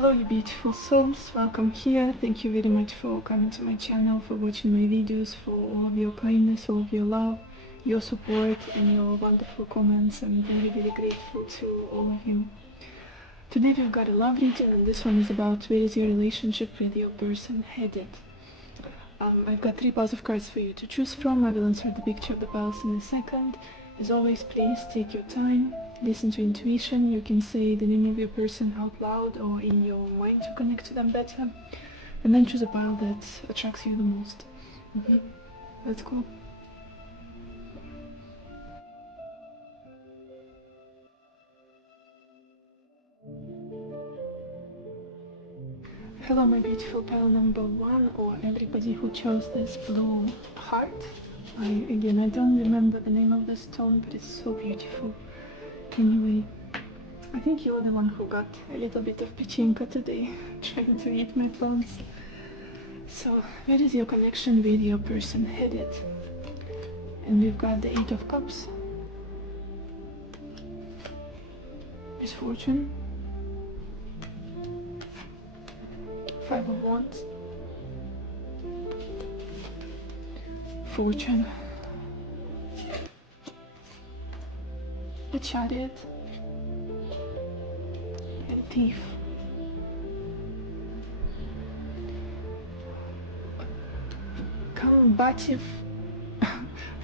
Hello you beautiful souls, welcome here. Thank you very much for coming to my channel, for watching my videos, for all of your kindness, all of your love, your support and your wonderful comments. I'm really grateful to all of you. Today we've got a love reading, and this one is about where is your relationship with your person headed. I've got 3 piles of cards for you to choose from. I will insert the picture of the piles in a second. As always, please take your time, listen to intuition. You can say the name of your person out loud or in your mind to connect to them better, and then choose a pile that attracts you the most. Let's go. Hello my beautiful pile number 1, or everybody who chose this blue heart. I don't remember the name of the stone, but it's so beautiful. Anyway, I think you're the one who got a little bit of pachinko today, trying to eat my plants. So, where is your connection with your person headed? And we've got the 8 of Cups, Misfortune, 5 of Wands, Fortune, the Chariot, and Thief. Combative,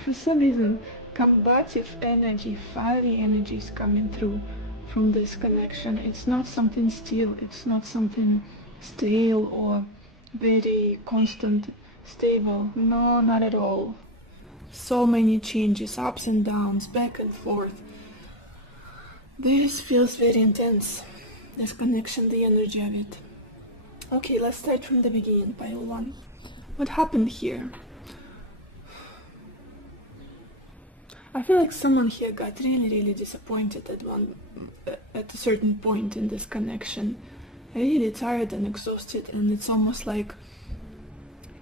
for some reason, combative energy, fiery energy is coming through from this connection. It's not something still, it's not something stale or very constant, stable. No, not at all. So many changes, ups and downs, back and forth. This feels very intense, this connection, the energy of it. Okay, let's start from the beginning, pile 1. What happened here? I feel like someone here got really disappointed at a certain point in this connection. Really tired and exhausted, and it's almost like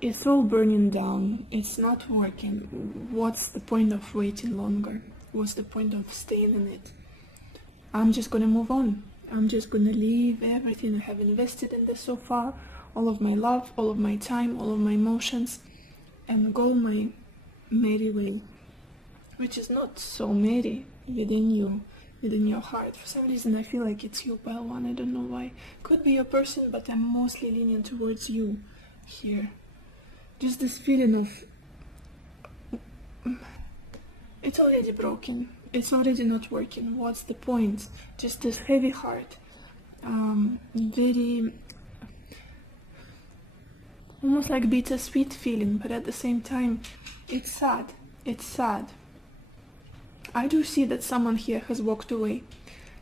it's all burning down. It's not working. What's the point of waiting longer? What's the point of staying in it? I'm just gonna move on. I'm just gonna leave everything I have invested in this so far, all of my love, all of my time, all of my emotions, and go my merry way, which is not so merry within you, within your heart. For some reason I feel like it's you, pile 1. I don't know why. Could be your person, but I'm mostly leaning towards you here. Just this feeling of it's already broken, it's already not working, what's the point? Just this heavy heart, very almost like bittersweet feeling, but at the same time it's sad. It's sad. I do see that someone here has walked away.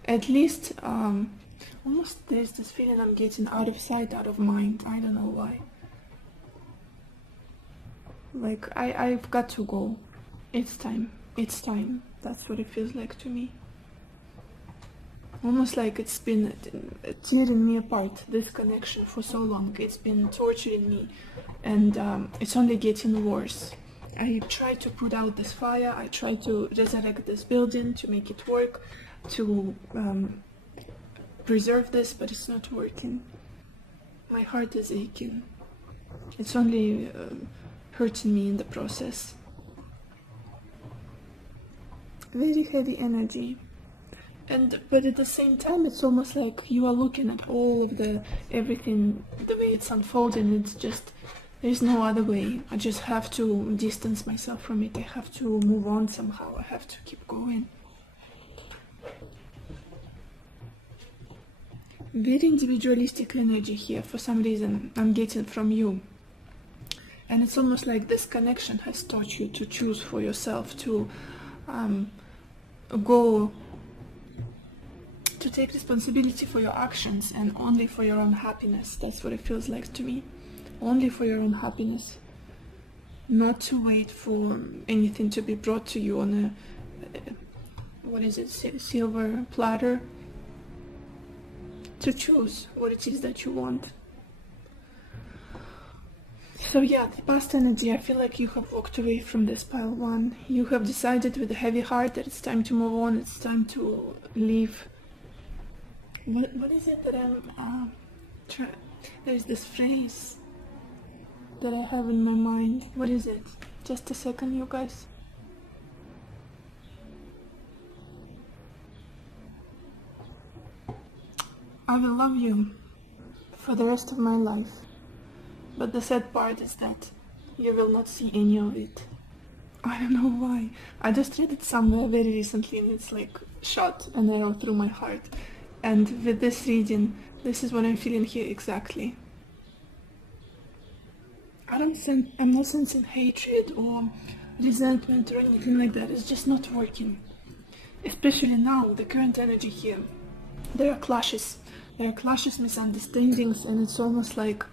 At least almost there's this feeling I'm getting, out of sight, out of mind. I don't know why. Like I've got to go. It's time. It's time. That's what it feels like to me. Almost like it's been tearing me apart, this connection, for so long. It's been torturing me, and it's only getting worse. I try to put out this fire, I try to resurrect this building, to make it work, to preserve this, but it's not working. My heart is aching. It's only hurting me in the process. Very heavy energy. But at the same time, it's almost like you are looking at all of everything, the way it's unfolding. It's just, there's no other way. I just have to distance myself from it. I have to move on somehow. I have to keep going. Very individualistic energy here, for some reason, I'm getting from you. And it's almost like this connection has taught you to choose for yourself, to go, to take responsibility for your actions and only for your own happiness. That's what it feels like to me. Only for your own happiness. Not to wait for anything to be brought to you on a, silver platter. To choose what it is that you want. So yeah, the past energy, I feel like you have walked away from this pile 1. You have decided with a heavy heart that it's time to move on, it's time to leave. What is it that I'm There's this phrase that I have in my mind. What is it? Just a second, you guys. I will love you for the rest of my life, but the sad part is that you will not see any of it. I don't know why. I just read it somewhere very recently and it's like shot an arrow through my heart. And with this reading, this is what I'm feeling here exactly. I'm not sensing hatred or resentment or anything like that. It's just not working. Especially now, the current energy here. There are clashes. There are clashes, misunderstandings, and it's almost like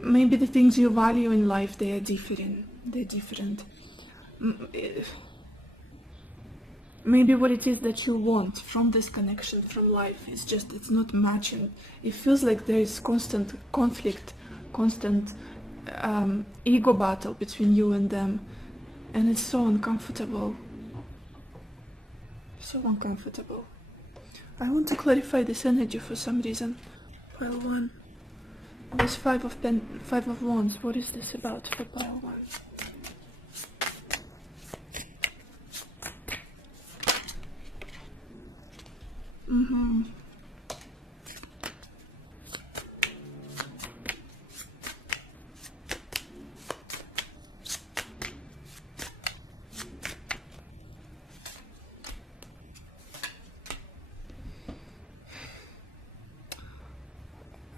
maybe the things you value in life, they are different. They're different. Maybe what it is that you want from this connection, from life, is just, it's not matching. It feels like there is constant conflict, constant ego battle between you and them, and it's so uncomfortable. So uncomfortable. I want to clarify this energy for some reason. Pile 1. This Five of Wands. What is this about for pile 1?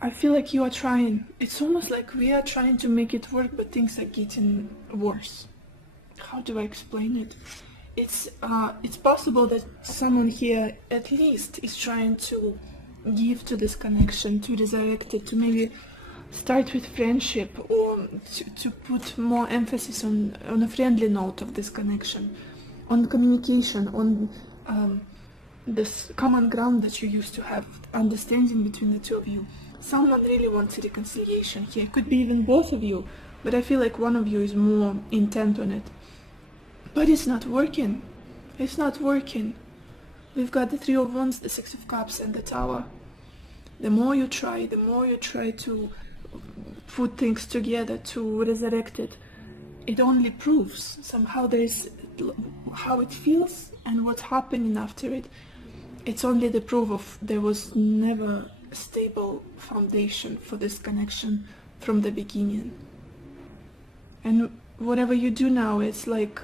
I feel like you are trying. It's almost like we are trying to make it work, but things are getting worse. How do I explain it? It's possible that someone here at least is trying to give to this connection, to resurrect it, to maybe start with friendship, or to put more emphasis on a friendly note of this connection, on communication, on this common ground that you used to have, understanding between the two of you. Someone really wants a reconciliation here. It could be even both of you, but I feel like one of you is more intent on it. But it's not working. It's not working. We've got the Three of Wands, the Six of Cups, and the Tower. The more you try to put things together, to resurrect it, it only proves somehow there is how it feels and what's happening after it. It's only the proof of there was never a stable foundation for this connection from the beginning. And whatever you do now, it's like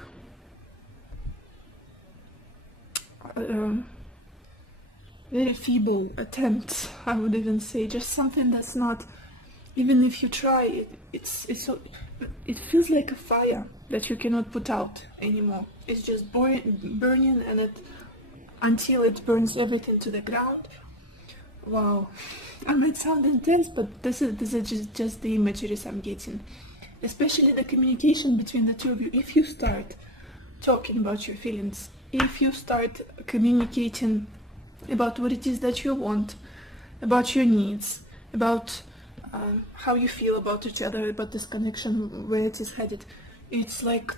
very feeble attempts, I would even say, just something that's not, even if you try, it feels like a fire that you cannot put out anymore. It's just burning, and until it burns everything to the ground. Wow, I might sound intense, but this is just the imageries I'm getting, especially the communication between the two of you. If you start talking about your feelings, if you start communicating about what it is that you want, about your needs, about how you feel about each other, about this connection, where it is headed, it's like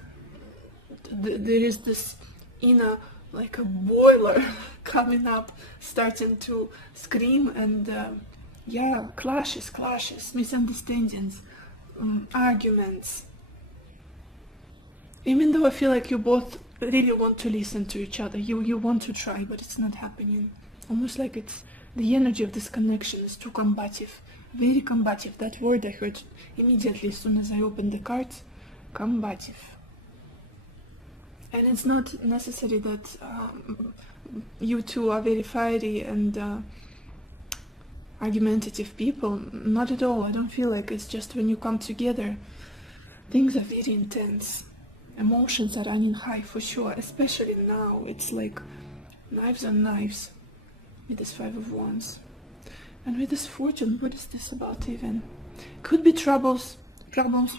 there is this inner, like a boiler coming up, starting to scream, and yeah, clashes, misunderstandings, arguments. Even though I feel like you both really want to listen to each other, you want to try, but it's not happening. Almost like it's the energy of this connection is too combative, very combative. That word I heard immediately as soon as I opened the cards, combative. And it's not necessary that you two are very fiery and argumentative people. Not at all. I don't feel like it's just when you come together, things are very intense. Emotions are running high for sure, especially now. It's like knives on knives with this Five of Wands. And with this Fortune, what is this about even? Could be problems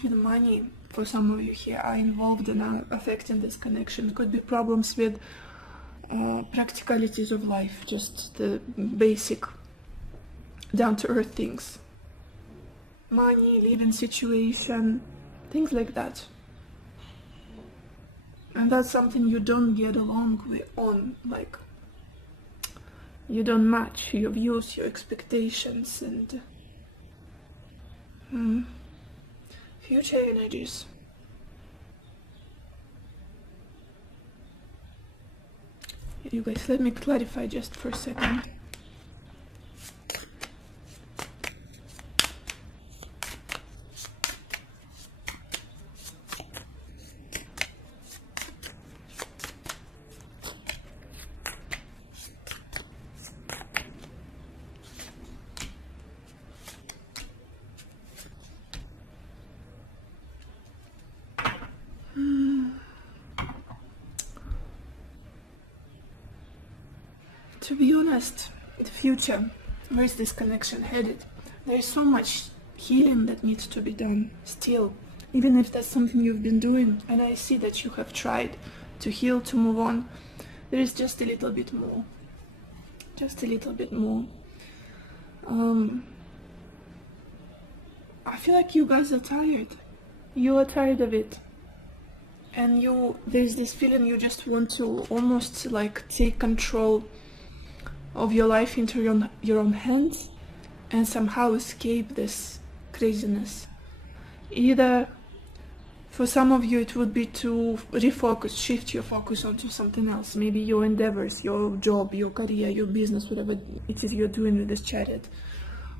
with money. For some of you here are involved and are affecting this connection. Could be problems with practicalities of life, just the basic down-to-earth things. Money, living situation, things like that. And that's something you don't get along with on, like, you don't match your views, your expectations, and Future energies. You guys, let me clarify just for a second. To be honest, the future, where is this connection headed? There is so much healing that needs to be done still, even if that's something you've been doing, and I see that you have tried to heal, to move on. There is just a little bit more. Just a little bit more. I feel like you guys are tired. You are tired of it. And there's this feeling you just want to almost like take control of your life into your own hands and somehow escape this craziness. Either for some of you it would be to refocus, shift your focus onto something else, maybe your endeavors, your job, your career, your business, whatever it is you're doing with this chariot.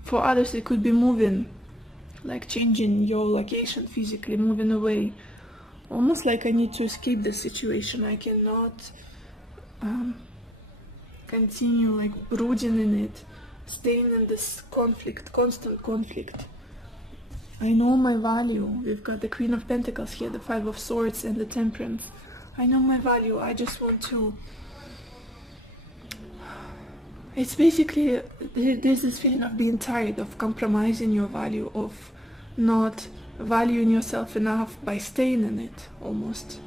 For others it could be moving, like changing your location physically, moving away, almost like I need to escape this situation. I cannot continue like brooding in it, staying in this conflict, constant conflict. I know my value. We've got the Queen of Pentacles here, the Five of Swords and the Temperance. I know my value. I just want to... It's basically, there's this feeling of being tired, of compromising your value, of not valuing yourself enough by staying in it, almost.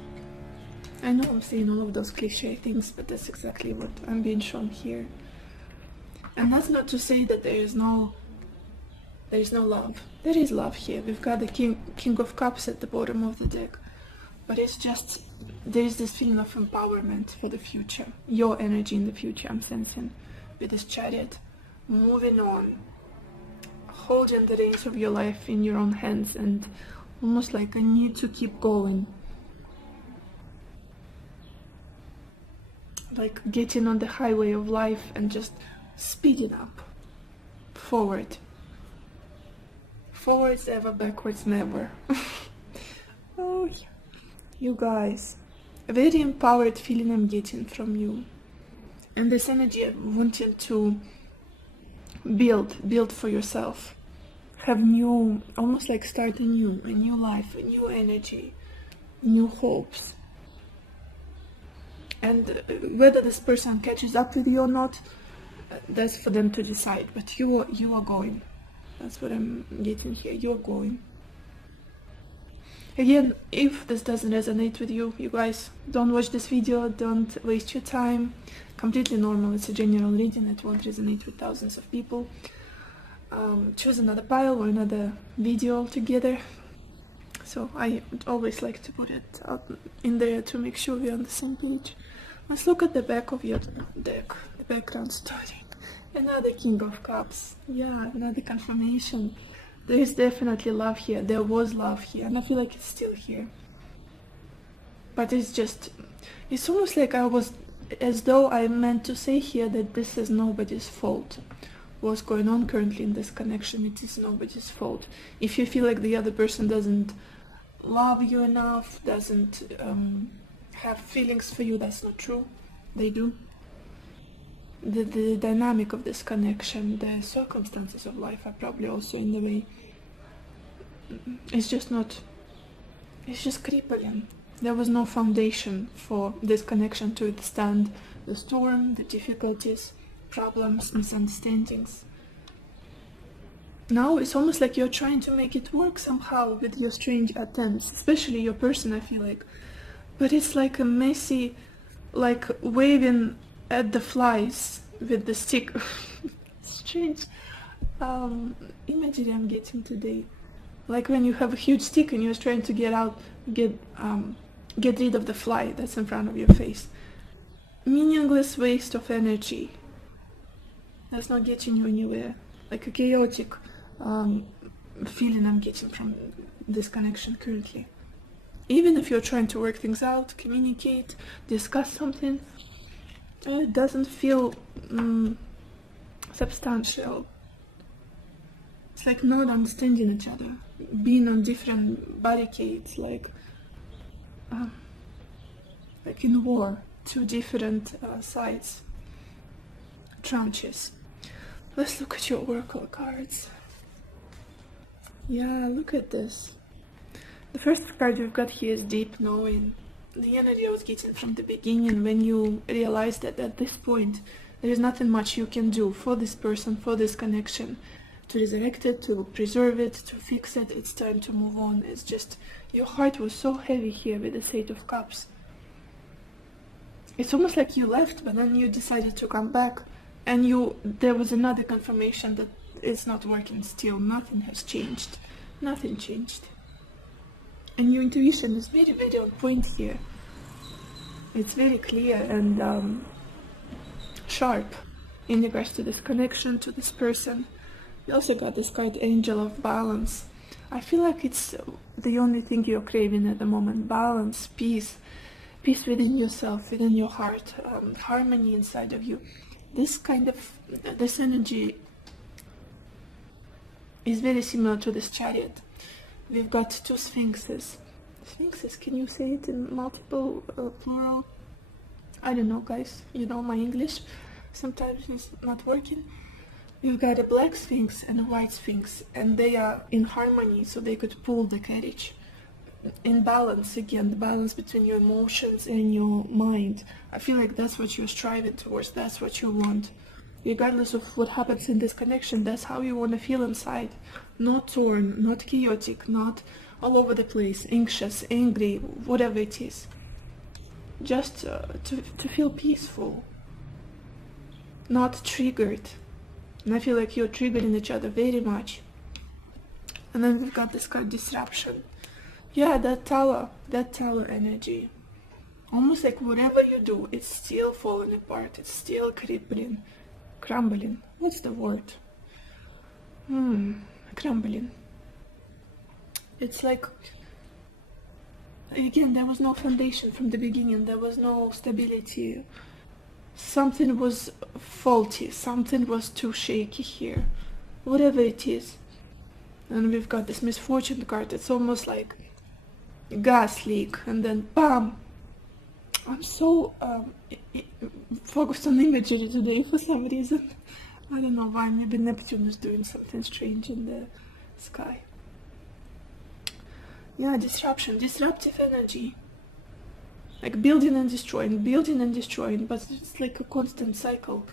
I know I'm saying all of those cliche things, but that's exactly what I'm being shown here. And that's not to say that there is no love. There is love here. We've got the King of Cups at the bottom of the deck. But it's just, there is this feeling of empowerment for the future. Your energy in the future, I'm sensing. With this Chariot, moving on. Holding the reins of your life in your own hands and almost like I need to keep going. Like getting on the highway of life and just speeding up. Forward. Forwards ever, backwards never. Oh, you guys. A very empowered feeling I'm getting from you. And this energy of wanting to build for yourself. Have new, almost like start a new life, a new energy, new hopes. And whether this person catches up with you or not, that's for them to decide. But you are going. That's what I'm getting here. You are going. Again, if this doesn't resonate with you, you guys, don't watch this video. Don't waste your time. Completely normal. It's a general reading. It won't resonate with thousands of people. Choose another pile or another video altogether. So I always like to put it out in there to make sure we're on the same page. Let's look at the back of your deck, the background story. Another King of Cups. Yeah, another confirmation. There is definitely love here. There was love here, and I feel like it's still here. But it's almost like as though I meant to say here that this is nobody's fault. What's going on currently in this connection, it is nobody's fault. If you feel like the other person doesn't love you enough, doesn't have feelings for you, that's not true. They do. The dynamic of this connection, the circumstances of life are probably also in the way. It's just crippling. There was no foundation for this connection to withstand the storm, the difficulties, problems, misunderstandings. Now it's almost like you're trying to make it work somehow with your strange attempts, especially your person, I feel like. But it's like a messy, like waving at the flies with the stick. Strange imagery I'm getting today. Like when you have a huge stick and you're trying to get rid of the fly that's in front of your face. Meaningless waste of energy. That's not getting you anywhere. Like a chaotic feeling I'm getting from this connection currently. Even if you're trying to work things out, communicate, discuss something, it doesn't feel substantial. It's like not understanding each other, being on different barricades, like in war, two different sides, tranches. Let's look at your oracle cards. Yeah, look at this. The first card we've got here is deep knowing. The energy I was getting from the beginning, when you realize that at this point there is nothing much you can do for this person, for this connection, to resurrect it, to preserve it, to fix it. It's time to move on. It's just, your heart was so heavy here with the Eight of Cups. It's almost like you left, but then you decided to come back, and there was another confirmation that it's not working still. Nothing has changed. Nothing changed. And your intuition is very, very on point here. It's very clear and sharp in regards to this connection, to this person. You also got this card, Angel of Balance. I feel like it's the only thing you're craving at the moment. Balance, peace. Peace within yourself, within your heart, harmony inside of you. This energy is very similar to this Chariot. We've got two Sphinxes. Sphinxes, can you say it in multiple, plural? I don't know, guys. You know my English. Sometimes it's not working. We've got a black Sphinx and a white Sphinx, and they are in harmony, so they could pull the carriage. In balance, again, the balance between your emotions and your mind. I feel like that's what you're striving towards, that's what you want. Regardless of what happens in this connection, that's how you want to feel inside. Not torn, not chaotic, not all over the place, anxious, angry, whatever it is. Just to feel peaceful, not triggered. And I feel like you're triggering each other very much. And then we've got this card, Disruption. Yeah, that tower energy. Almost like whatever you do, it's still falling apart, it's still crumbling. What's the word? Crumbling. It's like, again, there was no foundation from the beginning, there was no stability. Something was faulty, something was too shaky here. Whatever it is. And we've got this Misfortune card. It's almost like gas leak, and then bam. I'm so focused on imagery today for some reason. I don't know why. Maybe Neptune is doing something strange in the sky. Yeah, disruption, disruptive energy. Like building and destroying, but it's like a constant cycle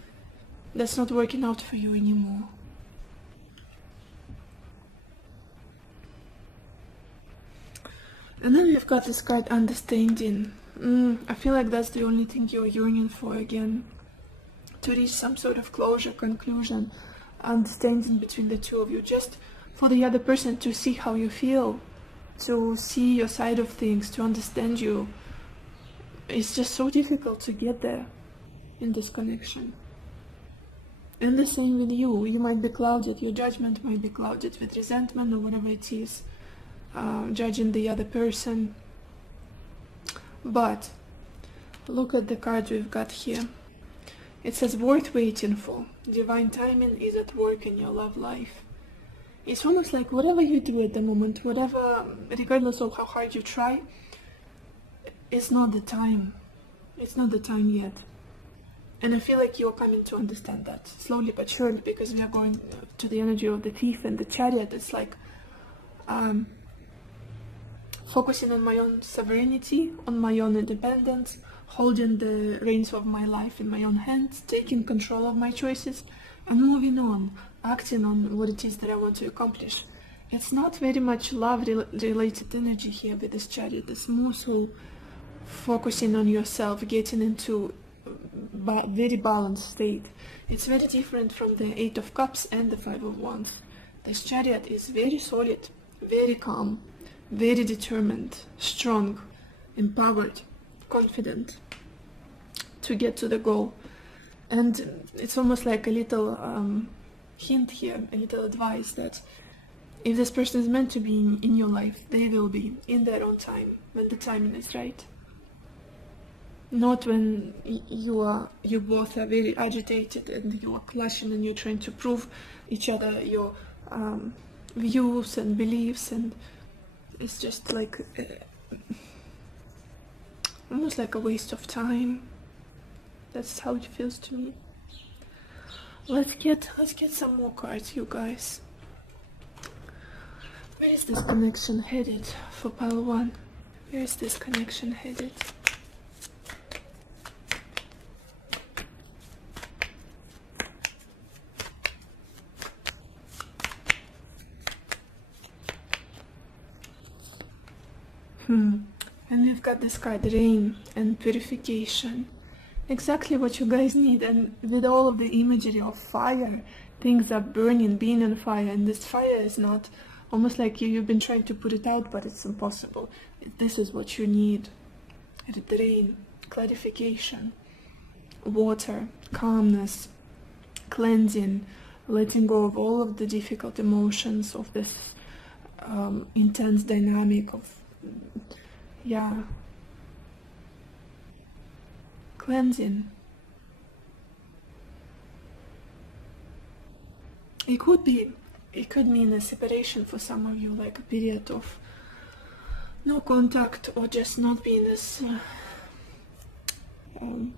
that's not working out for you anymore. And then we've got this card, Understanding. I feel like that's the only thing you're yearning for again. To reach some sort of closure, conclusion, understanding between the two of you. Just for the other person to see how you feel, to see your side of things, to understand you. It's just so difficult to get there in this connection. And the same with you. You might be clouded, your judgment might be clouded with resentment or whatever it is. Judging the other person. But look at the card we've got here. It says worth waiting for. Divine timing is at work in your love life. It's almost like whatever you do at the moment, whatever, regardless of how hard you try, it's not the time. It's not the time yet. And I feel like you're coming to understand that slowly but surely, because we are going to the energy of the Thief and the Chariot. It's like focusing on my own sovereignty, on my own independence, holding the reins of my life in my own hands, taking control of my choices, and moving on, acting on what it is that I want to accomplish. It's not very much love-related energy here with this Chariot. It's more so focusing on yourself, getting into a very balanced state. It's very different from the Eight of Cups and the Five of Wands. This Chariot is very solid, very calm, very determined, strong, empowered, confident to get to the goal. And it's almost like a little hint here, a little advice that If this person is meant to be in your life, they will be in their own time, when the timing is right. Not when you both are very agitated and you are clashing and you're trying to prove each other your views and beliefs, and it's just like almost like a waste of time. That's how it feels to me. Let's get some more cards, you guys. Where is this connection headed for pile 1? Where is this connection headed? And we've got this card, rain and purification. Exactly what you guys need. And with all of the imagery of fire, things are burning, being on fire, and this fire is not almost like you've been trying to put it out, but it's impossible. This is what you need. Rain, clarification, water, calmness, cleansing, letting go of all of the difficult emotions of this intense dynamic of cleansing. It could mean a separation for some of you, like a period of no contact, or just not being as in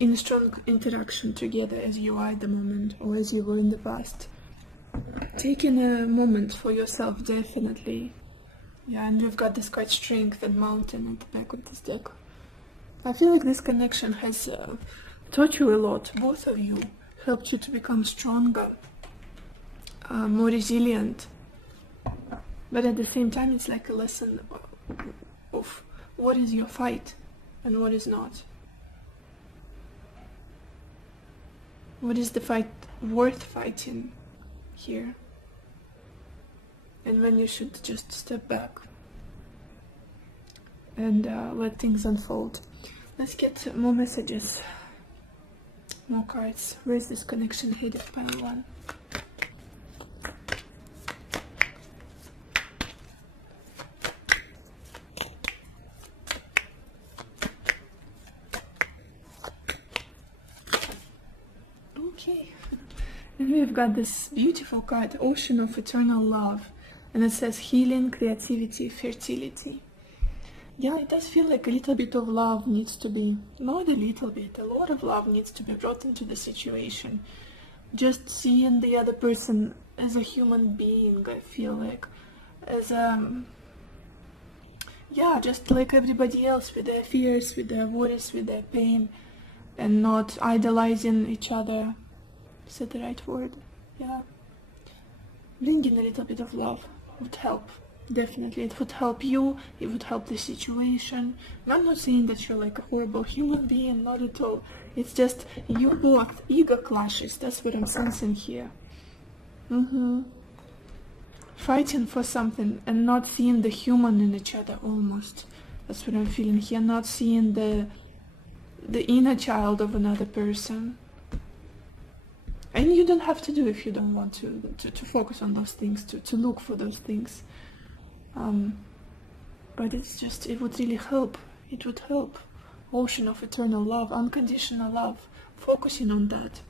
a strong interaction together as you are at the moment, or as you were in the past. Taking a moment for yourself, definitely. Yeah, and we've got this quite strength and mountain at the back of this deck. I feel like this connection has taught you a lot, both of you, helped you to become stronger, more resilient. But at the same time, it's like a lesson of what is your fight and what is not. What is the fight worth fighting here? And when you should just step back and let things unfold. Let's get more messages, more cards. Where is this connection headed, pile 1? Okay. And we've got this beautiful card, Ocean of Eternal Love. And it says healing, creativity, fertility. Yeah, it does feel like a little bit of love needs to be, not a little bit, a lot of love needs to be brought into the situation. Just seeing the other person as a human being, I feel like, as just like everybody else, with their fears, with their worries, with their pain, and not idolizing each other. Is that the right word? Yeah. Bringing a little bit of love would help. Definitely, it would help you, it would help the situation. And I'm not saying that you're like a horrible human being, not at all. It's just you both, ego clashes, that's what I'm sensing here. Fighting for something and not seeing the human in each other, almost. That's what I'm feeling here, not seeing the inner child of another person. And you don't have to do if you don't want to focus on those things, to look for those things. But it's just, it would really help. It would help. Ocean of eternal love, unconditional love, focusing on that.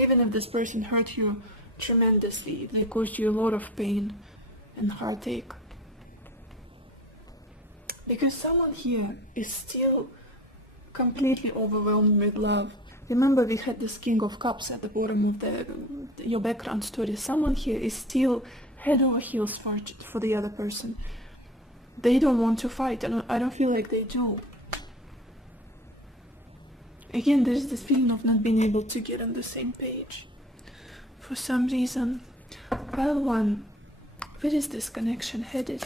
Even if this person hurt you tremendously, they caused you a lot of pain and heartache. Because someone here is still completely overwhelmed with love. Remember, we had this King of Cups at the bottom of your background story. Someone here is still head over heels for the other person. They don't want to fight. I don't feel like they do. Again, there's this feeling of not being able to get on the same page for some reason. Pile 1, where is this connection headed?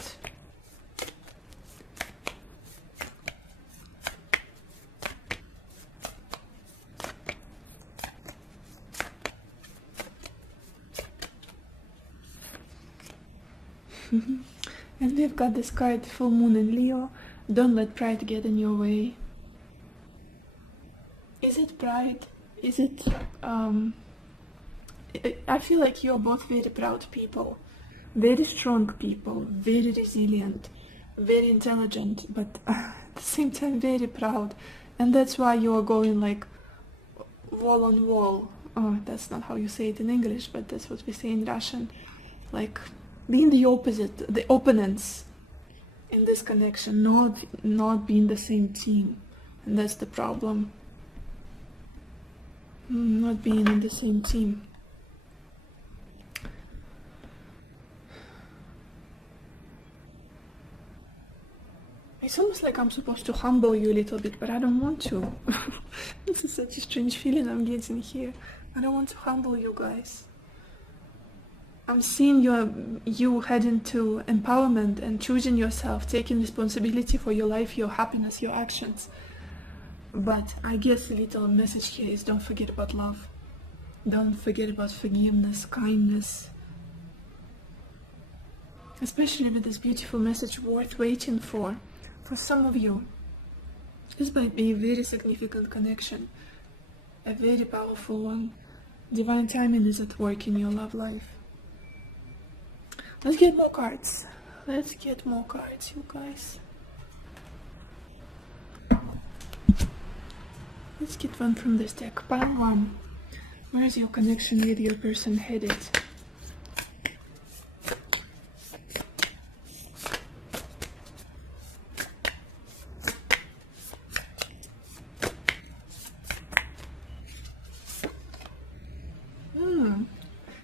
And we've got this card, full moon in Leo. Don't let pride get in your way. Is it pride? Is it I feel like you're both very proud people, very strong people, very resilient, very intelligent, but at the same time very proud. And that's why you are going like wall on wall. Oh, that's not how you say it in English, but that's what we say in Russian. Like being the opposite, the opponents in this connection, not being the same team. And that's the problem. Not being in the same team. It's almost like I'm supposed to humble you a little bit, but I don't want to. This is such a strange feeling I'm getting here. I don't want to humble you guys. I'm seeing you heading to empowerment and choosing yourself, taking responsibility for your life, your happiness, your actions. But I guess a little message here is don't forget about love. Don't forget about forgiveness, kindness. Especially with this beautiful message worth waiting for. For some of you, this might be a very significant connection, a very powerful one. Divine timing is at work in your love life. Let's get more cards. Let's get more cards, you guys. Let's get one from this deck. Pile 1. Where is your connection with your person headed?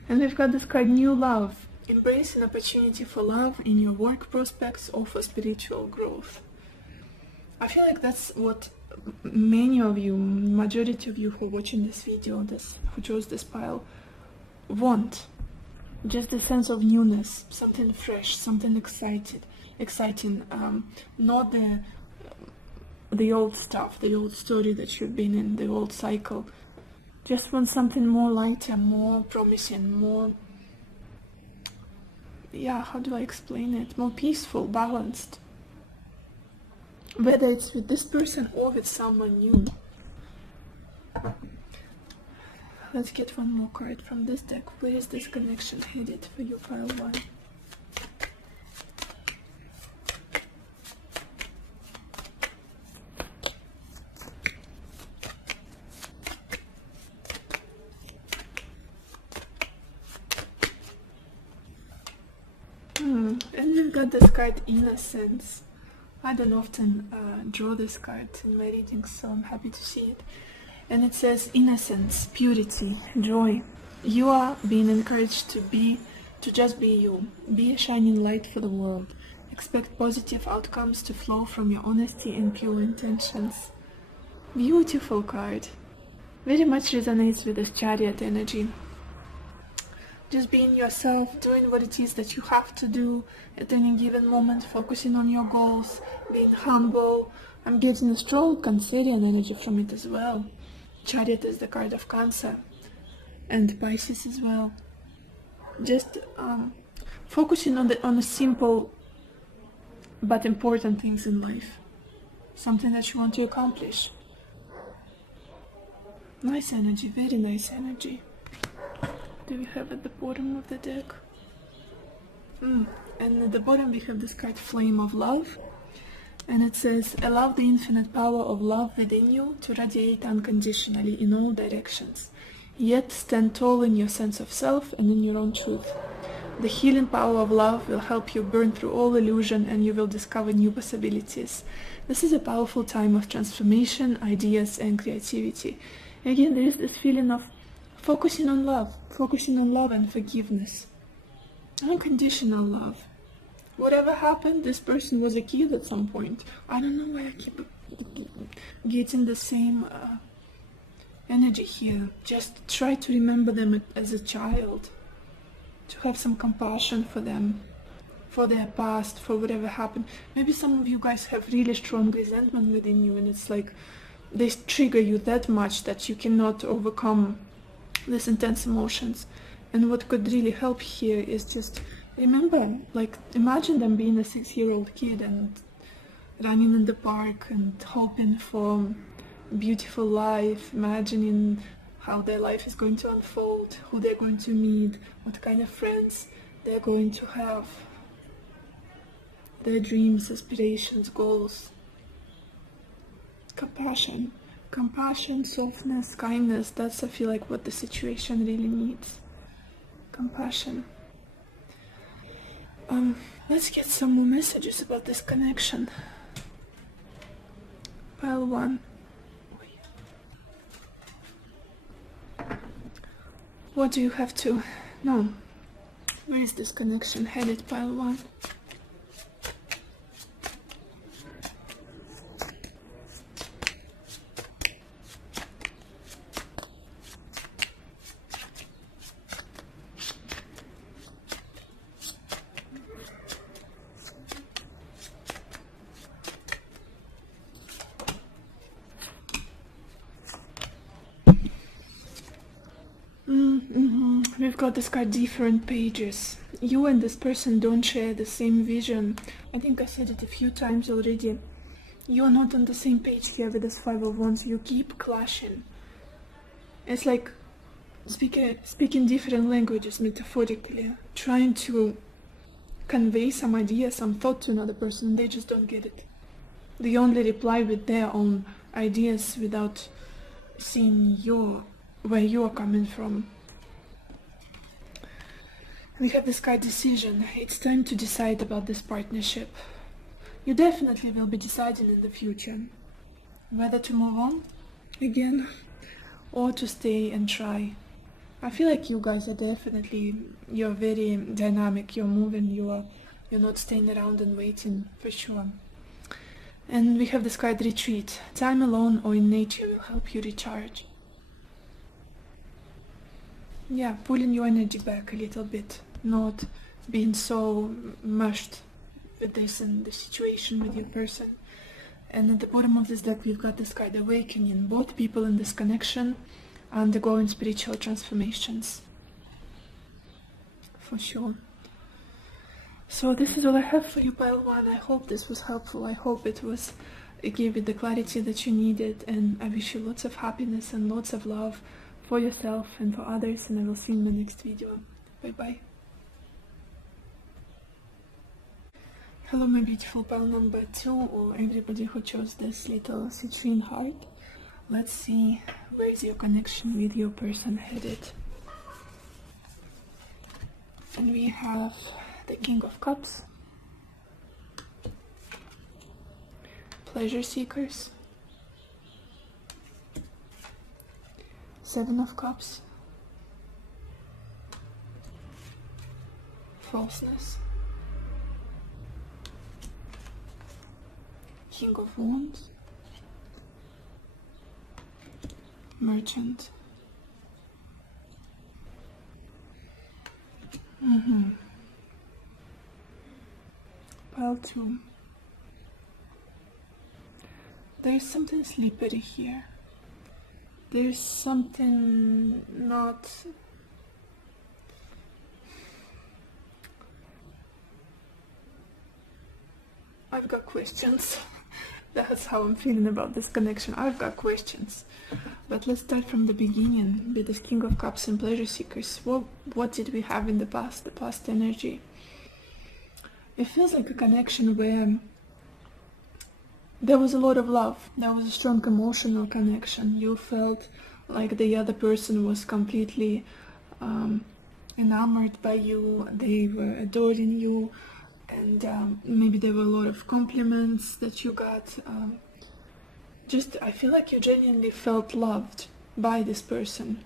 And we've got this card, New Love. Embrace an opportunity for love in your work prospects or for spiritual growth. I feel like that's what many of you, majority of you who are watching this video, who chose this pile, want. Just a sense of newness, something fresh, something exciting, not the old stuff, the old story that you've been in, the old cycle. Just want something more lighter, more promising, more, how do I explain it? More peaceful, balanced. Whether it's with this person or with someone new. Let's get one more card from this deck. Where is this connection headed for you, pile 1? And we've got this card, Innocence. I don't often draw this card in my readings, so I'm happy to see it. And it says innocence, purity, joy. You are being encouraged to just be you. Be a shining light for the world. Expect positive outcomes to flow from your honesty and pure intentions. Beautiful card. Very much resonates with this Chariot energy. Just being yourself, doing what it is that you have to do at any given moment, focusing on your goals, being humble. I'm getting a strong Cancerian energy from it as well. Chariot is the card of Cancer and Pisces as well. Just focusing on the simple but important things in life. Something that you want to accomplish. Nice energy, very nice energy. Do we have at the bottom of the deck? And at the bottom we have this card, Flame of Love. And it says, allow the infinite power of love within you to radiate unconditionally in all directions. Yet stand tall in your sense of self and in your own truth. The healing power of love will help you burn through all illusion and you will discover new possibilities. This is a powerful time of transformation, ideas and creativity. Again, there is this feeling of focusing on love and forgiveness. Unconditional love. Whatever happened, this person was a kid at some point. I don't know why I keep getting the same energy here. Just try to remember them as a child. To have some compassion for them, for their past, for whatever happened. Maybe some of you guys have really strong resentment within you and it's like they trigger you that much that you cannot overcome these intense emotions. And what could really help here is just remember, like imagine them being a 6-year-old kid and running in the park and hoping for a beautiful life, imagining how their life is going to unfold, who they're going to meet, what kind of friends they're going to have, their dreams, aspirations, goals. Compassion, softness, kindness, that's, I feel like, what the situation really needs. Compassion. Let's get some more messages about this connection. Pile 1. What do you have to know? Where is this connection headed, pile 1? We've got this card, different pages. You and this person don't share the same vision. I think I said it a few times already. You're not on the same page here with this 5 of Wands. You keep clashing. It's like speaking different languages, metaphorically, trying to convey some idea, some thought to another person. They just don't get it. They only reply with their own ideas without seeing where you're coming from. We have this card, decision. It's time to decide about this partnership. You definitely will be deciding in the future whether to move on again or to stay and try. I feel like you guys are definitely, you're very dynamic, you're moving, you're not staying around and waiting, for sure. And we have this card, retreat. Time alone or in nature will help you recharge. Yeah, pulling your energy back a little bit, not being so meshed with this and the situation with your person. And at the bottom of this deck we've got this card, awakening. Both people in this connection are undergoing spiritual transformations, for sure. So this is all I have for you, pile 1. I hope this was helpful. I hope it gave you the clarity that you needed, and I wish you lots of happiness and lots of love for yourself and for others, and I will see you in the next video. Bye bye. Hello my beautiful pile number 2, or everybody who chose this little citrine heart. Let's see, where is your connection with your person headed? And we have the King of Cups, pleasure seekers, 7 of Cups, falseness, King of Wands, merchant. Pile 2. There's something slippery here. There's something not... I've got questions. That's how I'm feeling about this connection. I've got questions. But let's start from the beginning with this King of Cups and pleasure seekers. What did we have in the past energy? It feels like a connection where there was a lot of love. There was a strong emotional connection. You felt like the other person was completely enamored by you. They were adoring you. And maybe there were a lot of compliments that you got. I feel like you genuinely felt loved by this person.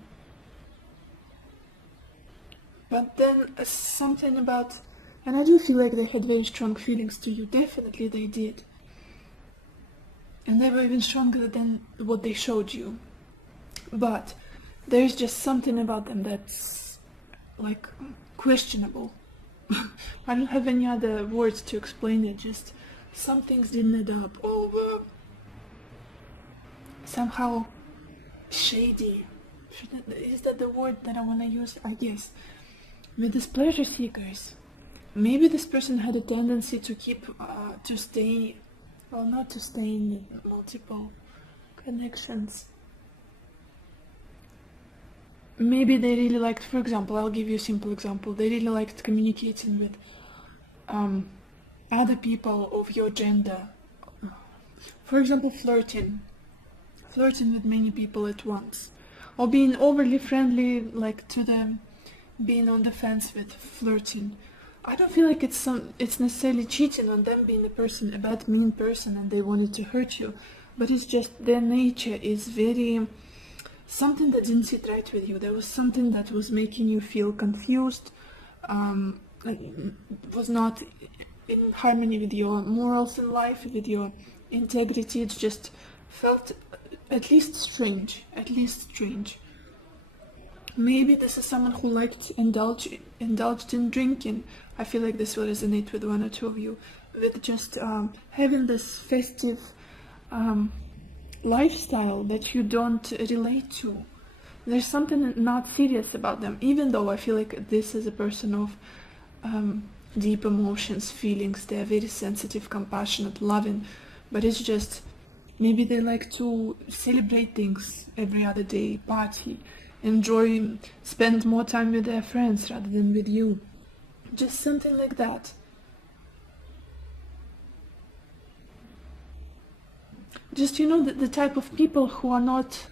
But then something about... And I do feel like they had very strong feelings to you. Definitely they did. And they were even stronger than what they showed you. But there's just something about them that's like questionable. I don't have any other words to explain it. Just some things didn't add up, or were somehow shady. Is that the word that I want to use? I guess. With these pleasure seekers, maybe this person had a tendency to not to stay in multiple connections. maybe they really liked, for example, I'll give you a simple example, they really liked communicating with other people of your gender. For example, flirting with many people at once, or being overly friendly, like to them, being on the fence with flirting. I don't feel like it's necessarily cheating on them, being a bad, mean person, and they wanted to hurt you, but it's just their nature is very something that didn't sit right with you. There was something that was making you feel confused, was not in harmony with your morals in life, with your integrity. It just felt at least strange. Maybe this is someone who indulged in drinking. I feel like this will resonate with one or two of you, with just having this festive lifestyle that you don't relate to. There's something not serious about them, even though I feel like this is a person of deep emotions, feelings. They're very sensitive, compassionate, loving, but it's just maybe they like to celebrate things every other day, party, enjoy, spend more time with their friends rather than with you. Just something like that. Just, the type of people who are not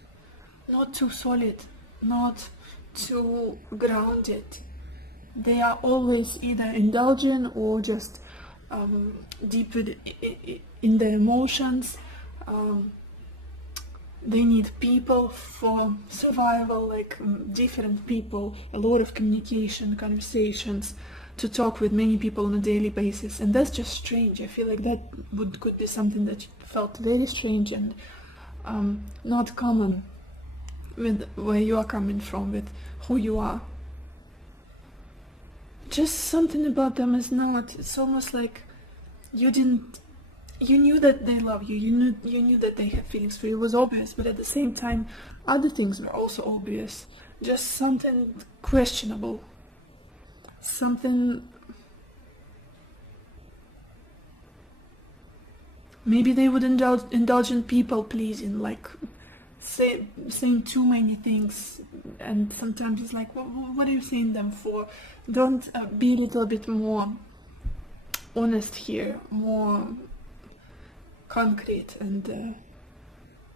too solid, not too grounded. They are always either indulging or just deep in their emotions. They need people for survival, like different people, a lot of communication, conversations, to talk with many people on a daily basis, and that's just strange. I feel like that could be something that felt very strange and not common with where you are coming from, with who you are. Just something about them is not. It's almost like you knew that they love you. You knew that they have feelings for you. It was obvious, but at the same time, other things were also obvious. Just something questionable. Something. Maybe they would indulge in people pleasing, like saying too many things, and sometimes it's like, what are you saying them for? Don't be a little bit more honest here, more concrete and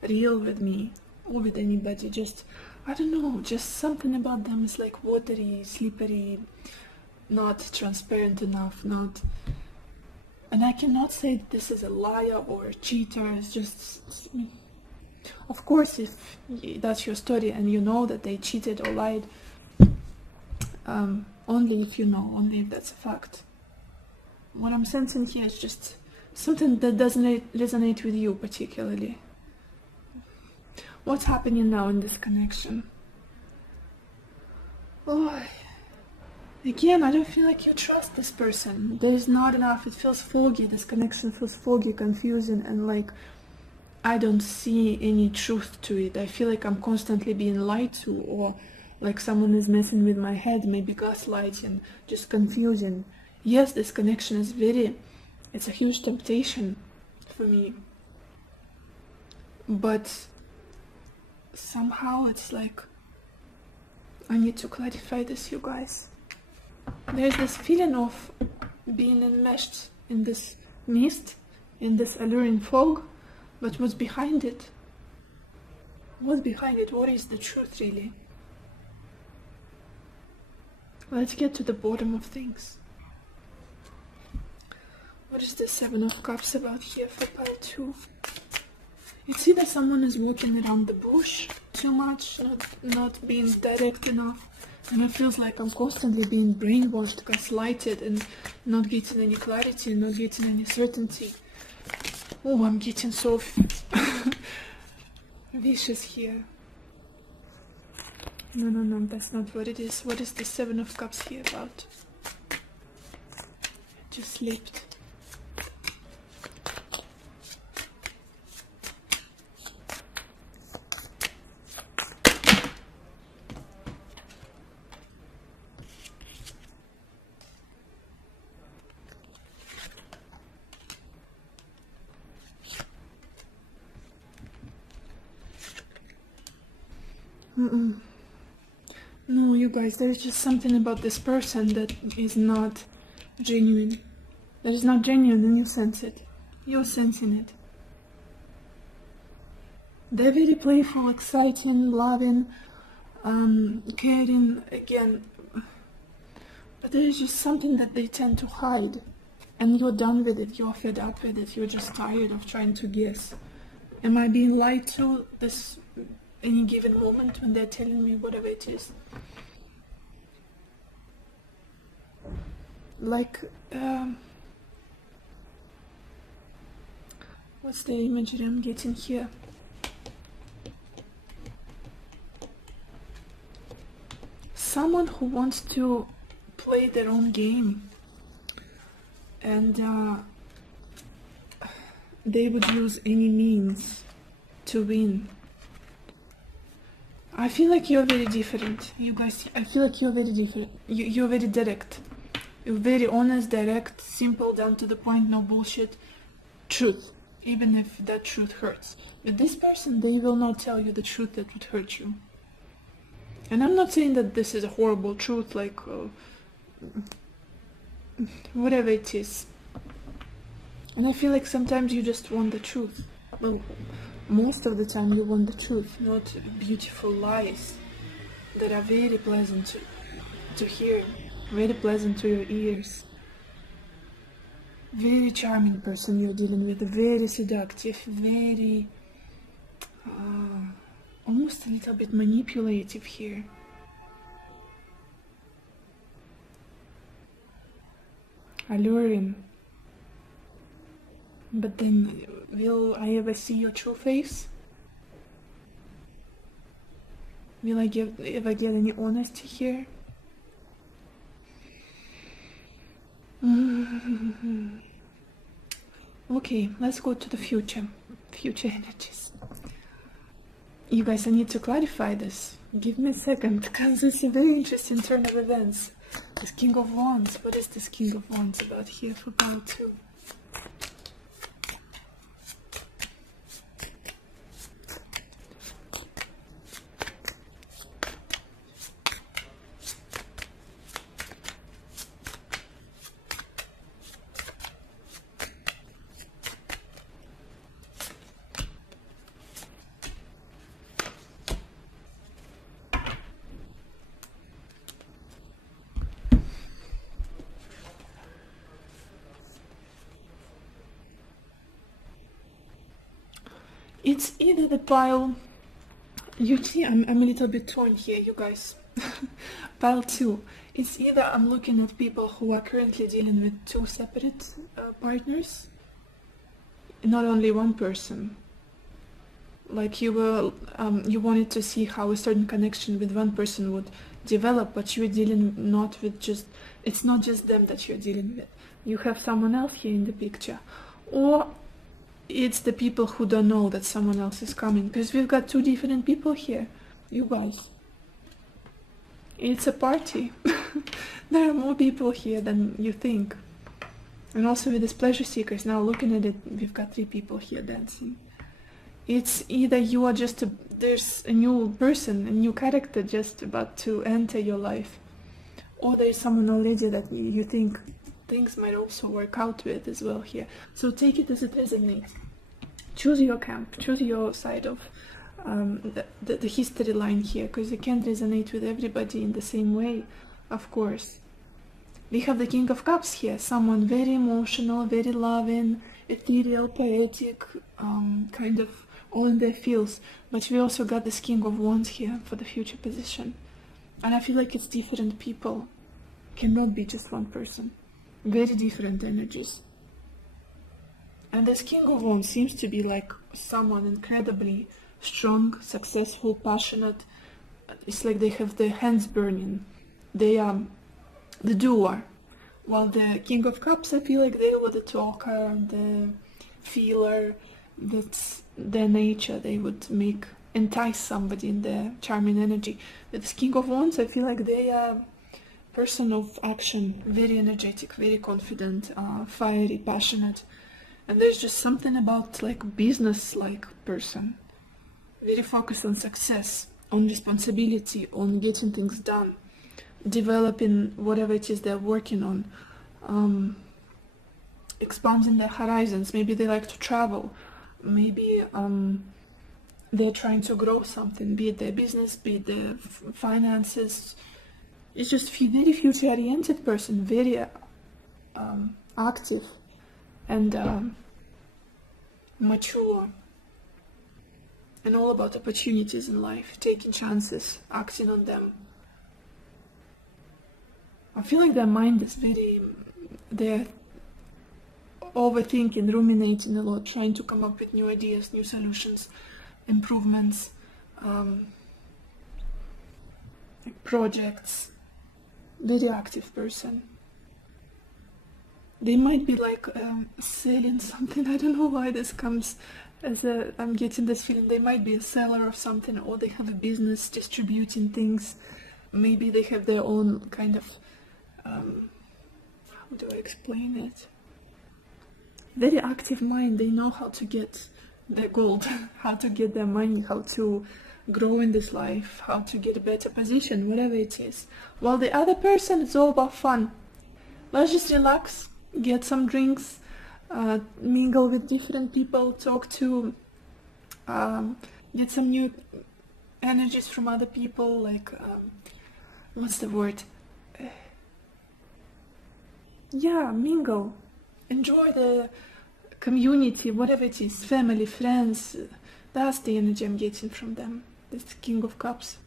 real with me or with anybody. Just, I don't know, just something about them is like watery, slippery, not transparent enough, not. And I cannot say that this is a liar or a cheater. It's just, of course, if that's your story and you know that they cheated or lied, only if you know, only if that's a fact. What I'm sensing here is just something that doesn't resonate with you particularly. What's happening now in this connection? Oh, again, I don't feel like you trust this person. There's not enough. It feels foggy. This connection feels foggy, confusing, and like I don't see any truth to it. I feel like I'm constantly being lied to, or like someone is messing with my head, maybe gaslighting, just confusing. Yes, this connection is it's a huge temptation for me. But somehow it's like, I need to clarify this, you guys. There's this feeling of being enmeshed in this mist, in this alluring fog, but what's behind it? What's behind it? What is the truth, really? Let's get to the bottom of things. What is the Seven of Cups about here for part 2? It's either someone is walking around the bush too much, not being direct enough, and it feels like I'm constantly being brainwashed, gaslighted, and not getting any clarity, not getting any certainty. Oh, I'm getting so vicious here. No, that's not what it is. What is the Seven of Cups here about? It just slipped. guys, there's just something about this person that is not genuine. That is not genuine, and you sense it. You're sensing it. They're very playful, exciting, loving, caring, again. But there is just something that they tend to hide. And you're done with it, you're fed up with it, you're just tired of trying to guess. Am I being lied to this any given moment when they're telling me whatever it is? Like, what's the imagery I'm getting here? Someone who wants to play their own game, and they would use any means to win. I feel like you're very different, you guys. I feel like you're very different. You're very direct. You're very honest, direct, simple, down to the point, no bullshit. Truth, even if that truth hurts. With this person, they will not tell you the truth that would hurt you. And I'm not saying that this is a horrible truth, like whatever it is. And I feel like sometimes you just want the truth. Well, most of the time you want the truth, not beautiful lies that are very pleasant to hear, very pleasant to your ears. Very charming person you're dealing with, very seductive, very almost a little bit manipulative here. Alluring. But then, will I ever see your true face? Will I ever get any honesty here? Okay, let's go to the future. Future energies. You guys, I need to clarify this. Give me a second, because it's a very interesting turn of events. This King of Wands. What is this King of Wands about here for Power 2? It's either the pile, you see, I'm a little bit torn here, you guys. Pile 2, it's either I'm looking at people who are currently dealing with two separate partners, not only one person. Like you wanted to see how a certain connection with one person would develop, but you're dealing not with just, it's not just them that you're dealing with. You have someone else here in the picture. Or it's the people who don't know that someone else is coming, because we've got two different people here, you guys. It's a party. There are more people here than you think. And also with these pleasure seekers, now looking at it, we've got 3 people here dancing. It's either you are just there's a new person, a new character just about to enter your life, or there's someone already that you think things might also work out with as well here. So take it as it resonates. Choose your camp, choose your side of the history line here, because you can't resonate with everybody in the same way, of course. We have the King of Cups here, someone very emotional, very loving, ethereal, poetic, kind of all in their feels. But we also got this King of Wands here for the future position. And I feel like it's different people. Cannot be just one person. Very different energies. And this King of Wands seems to be like someone incredibly strong, successful, passionate. It's like they have their hands burning. They are the doer. While the King of Cups, I feel like they were the talker, the feeler. That's their nature. They would entice somebody in their charming energy. With this King of Wands, I feel like they are person of action, very energetic, very confident, fiery, passionate. And there's just something about like business-like person. Very focused on success, on responsibility, on getting things done. developing whatever it is they're working on, expanding their horizons. Maybe they like to travel. Maybe they're trying to grow something, be it their business, be it their finances. It's just a very future-oriented person, very active and mature, and all about opportunities in life, taking chances, acting on them. I feel like their mind is they're overthinking, ruminating a lot, trying to come up with new ideas, new solutions, improvements, projects. Very active person. They might be like selling something. I don't know why this comes I'm getting this feeling. They might be a seller of something, or they have a business distributing things. Maybe they have their own kind of, how do I explain it? Very active mind. They know how to get their gold, how to get their money, how to grow in this life, how to get a better position, whatever it is. While the other person, it's all about fun. Let's just relax, get some drinks, mingle with different people, talk to, get some new energies from other people, like, what's the word? Yeah, mingle. Enjoy the community, whatever it is, family, friends. That's the energy I'm getting from them. This King of Cups.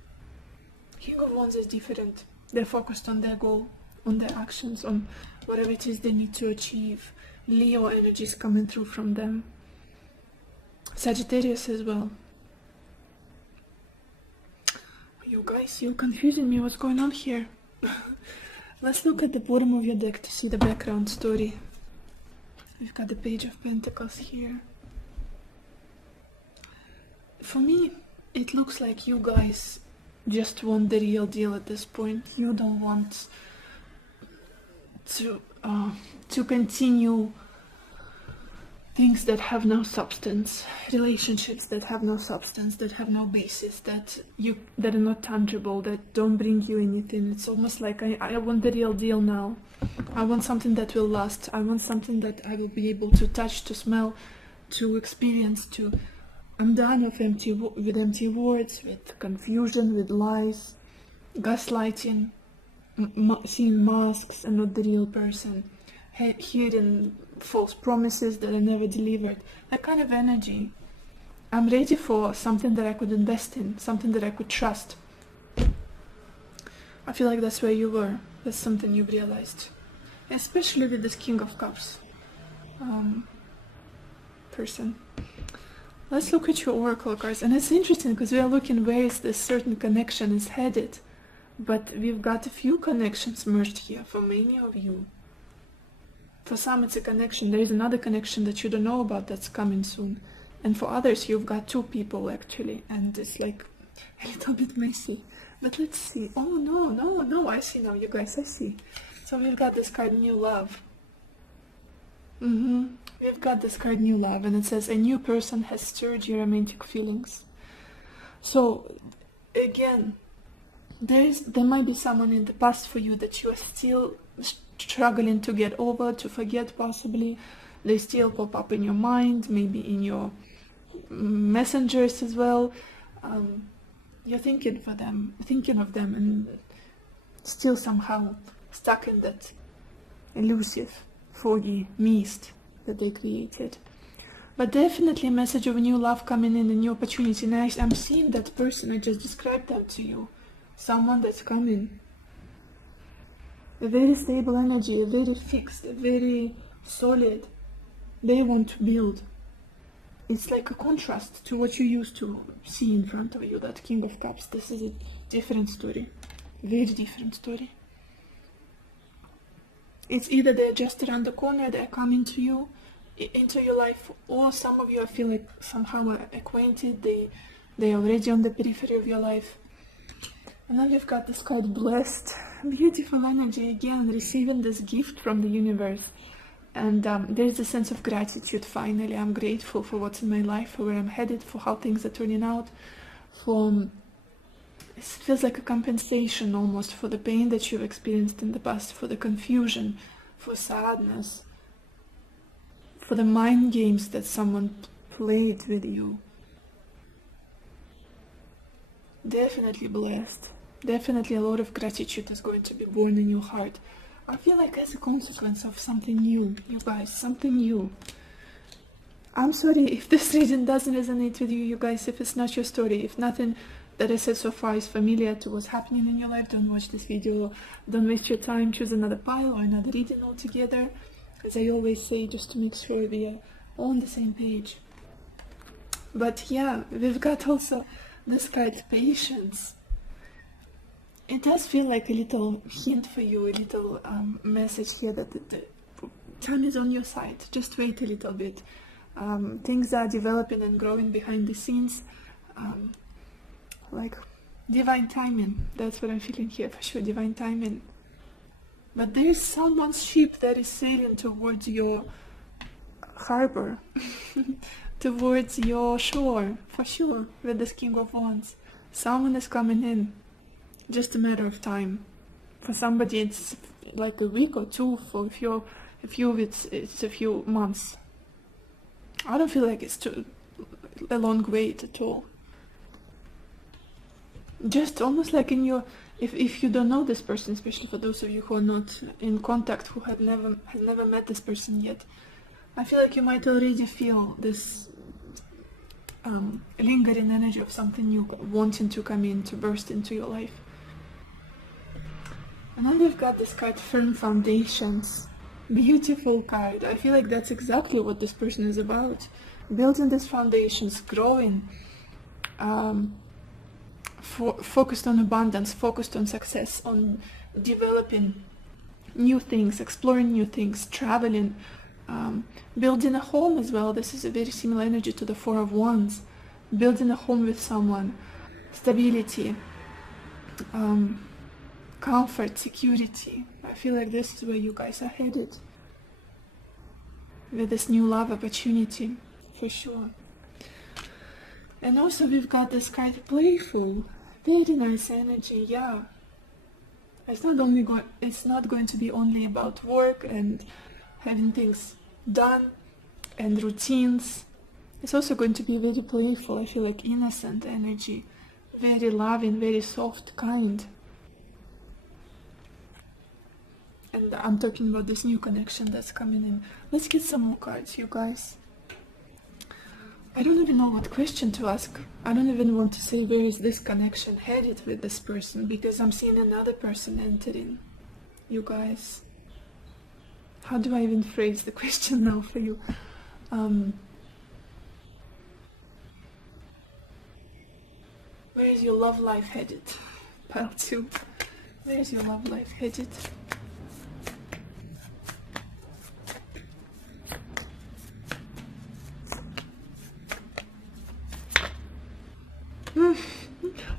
King of Wands is different. They're focused on their goal, on their actions, on whatever it is they need to achieve. Leo energy is coming through from them. Sagittarius as well. You guys, you're confusing me. What's going on here? Let's look at the bottom of your deck to see the background story. We've got the Page of Pentacles here. For me, it looks like you guys just want the real deal at this point. You don't want to continue things that have no substance, relationships that have no substance, that have no basis, that are not tangible, that don't bring you anything. It's almost like I want the real deal now. I want something that will last. I want something that I will be able to touch, to smell, to experience, to... I'm done with empty words, with confusion, with lies, gaslighting, seeing masks and not the real person, hearing false promises that are never delivered. That kind of energy. I'm ready for something that I could invest in, something that I could trust. I feel like that's where you were. That's something you've realized. Especially with this King of Cups person. Let's look at your oracle cards. And it's interesting because we are looking where is this certain connection is headed. But we've got a few connections merged here for many of you. For some it's a connection. There is another connection that you don't know about that's coming soon. And for others you've got two people actually. And it's like a little bit messy. But let's see. Oh no, I see now, you guys, I see. So we've got this card, New Love. We've got this card, New Love, and it says a new person has stirred your romantic feelings. So again, there might be someone in the past for you that you are still struggling to get over, to forget possibly. They still pop up in your mind, maybe in your messengers as well. You're thinking of them, and still somehow stuck in that elusive, foggy mist that they created. But definitely a message of new love coming in, a new opportunity. And I'm seeing that person, I just described them to you. Someone that's coming. A very stable energy, a very fixed, a very solid. They want to build. It's like a contrast to what you used to see in front of you, that King of Cups. This is a different story. Very different story. It's either they're just around the corner, they're coming to you, into your life, or some of you I feel like somehow acquainted, they're already on the periphery of your life. And then we've got this card, Blessed. Beautiful energy, again, receiving this gift from the universe. And there's a sense of gratitude, finally. I'm grateful for what's in my life, for where I'm headed, for how things are turning out, for It feels like a compensation almost for the pain that you've experienced in the past, for the confusion, for sadness, for the mind games that someone played with you. Definitely blessed. Definitely a lot of gratitude is going to be born in your heart. I feel like as a consequence of something new, you guys, something new. I'm sorry if this reading doesn't resonate with you, you guys, if it's not your story, if nothing that I said so far is familiar to what's happening in your life, don't watch this video, don't waste your time, choose another pile or another reading altogether. As I always say, just to make sure we are all on the same page. But yeah, we've got also this card, patience. It does feel like a little hint for you, a little message here that the time is on your side. Just wait a little bit. Things are developing and growing behind the scenes. Like divine timing. That's what I'm feeling here for sure, divine timing. But there is someone's ship that is sailing towards your harbor, towards your shore, for sure, with this King of Wands. Someone is coming in. Just a matter of time. For somebody it's like a week or two, for a few it's a few months. I don't feel like it's a long wait at all. Just almost like in your, if you don't know this person, especially for those of you who are not in contact, who has never met this person yet, I feel like you might already feel this lingering energy of something new wanting to come in, to burst into your life. And then we've got this card, Firm Foundations. Beautiful card. I feel like that's exactly what this person is about. Building these foundations, growing, focused on abundance, focused on success, on developing new things, exploring new things, traveling, building a home as well. This is a very similar energy to the Four of Wands. Building a home with someone, stability, comfort, security. I feel like this is where you guys are headed with this new love opportunity, for sure. And also we've got this kind of playful, very nice energy. Yeah, it's not going to be only about work and having things done and routines. It's also going to be very playful. I feel like innocent energy, very loving, very soft, kind. And I'm talking about this new connection that's coming in. Let's get some more cards, you guys. I don't even know what question to ask. I don't even want to say where is this connection headed with this person, because I'm seeing another person entering. You guys, how do I even phrase the question now for you? Where is your love life headed? Pile 2. Where is your love life headed?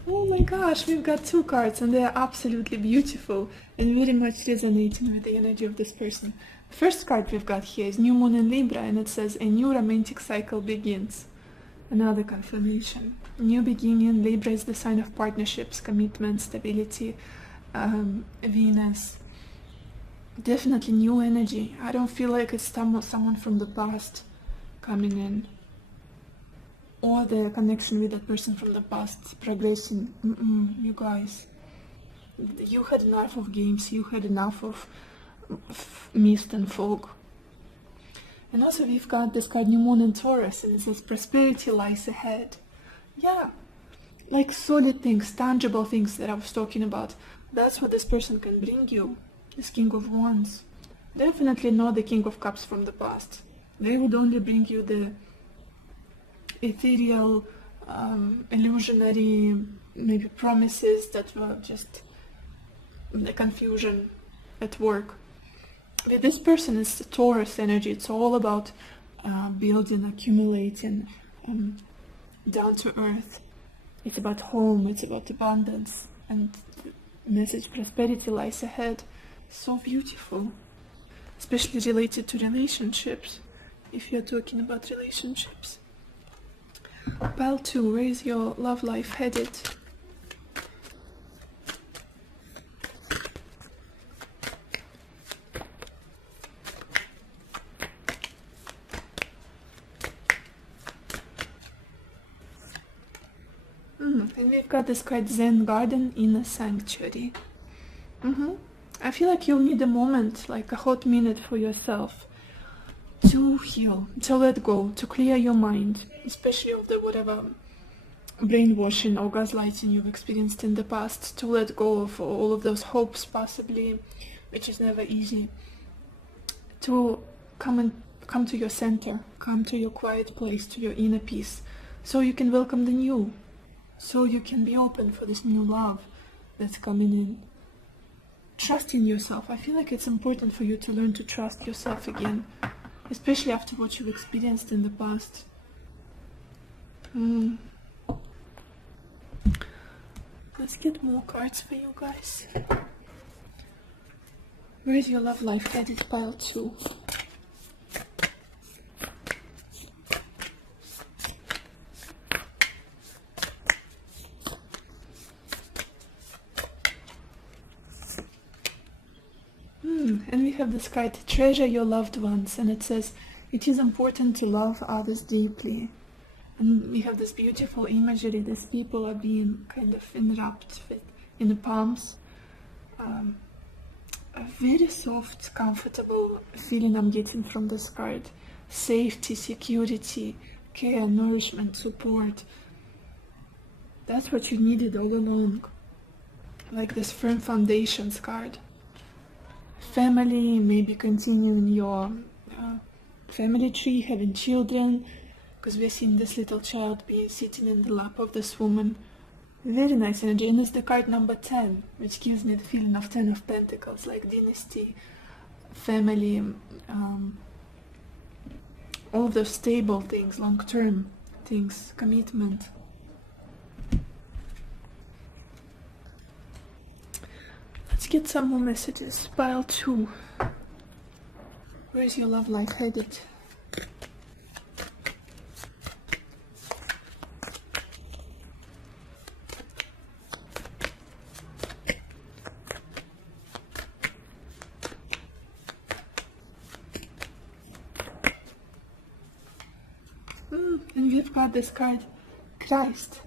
Oh my gosh, we've got 2 cards and they are absolutely beautiful and very much resonating with the energy of this person. The first card we've got here is New Moon in Libra, and it says a new romantic cycle begins. Another confirmation. New beginning. Libra is the sign of partnerships, commitment, stability, Venus. Definitely new energy. I don't feel like it's someone from the past coming in, or the connection with that person from the past progressing. You guys, you had enough of games, you had enough of mist and fog. And also we've got this card, New Moon in Taurus, and it says prosperity lies ahead. Yeah, like solid things, tangible things that I was talking about. That's what this person can bring you, this King of Wands. Definitely not the King of Cups from the past. They would only bring you the ethereal, illusionary, maybe promises that were just the confusion at work. With this person, it's the Taurus energy. It's all about building, accumulating, down to earth. It's about home, it's about abundance, and the message prosperity lies ahead. So beautiful, especially related to relationships, if you're talking about relationships. Pile 2, where is your love life headed? And we've got this card, Zen Garden in a Sanctuary. I feel like you'll need a moment, like a hot minute for yourself to heal, to let go, to clear your mind, especially of the whatever brainwashing or gaslighting you've experienced in the past, to let go of all of those hopes possibly, which is never easy, to come to your center, come to your quiet place, to your inner peace, so you can welcome the new, so you can be open for this new love that's coming in. Trust in yourself. I feel like it's important for you to learn to trust yourself again, especially after what you've experienced in the past. Let's get more cards for you guys. Where is your love life headed, pile 2? And we have this card, treasure your loved ones, and it says, it is important to love others deeply. And we have this beautiful imagery, these people are being kind of enwrapped in the palms. A very soft, comfortable feeling I'm getting from this card. Safety, security, care, nourishment, support. That's what you needed all along. Like this firm foundations card. Family, maybe continuing your family tree, having children, because we're seeing this little child sitting in the lap of this woman. Very nice energy. And it's the card number 10, which gives me the feeling of 10 of Pentacles, like dynasty, family, all those stable things, long-term things, commitment. Let's get some more messages. Pile 2. Where is your love life headed? And we've got this card, Christ.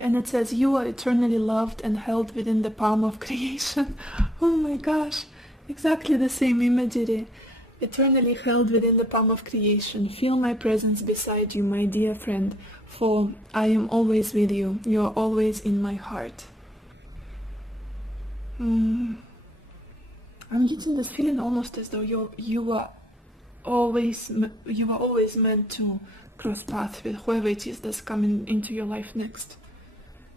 And it says, you are eternally loved and held within the palm of creation. Oh my gosh, exactly the same imagery. Eternally held within the palm of creation. Feel my presence beside you, my dear friend, for I am always with you. You are always in my heart. I'm getting this feeling almost as though you are always meant to cross paths with whoever it is that's coming into your life next.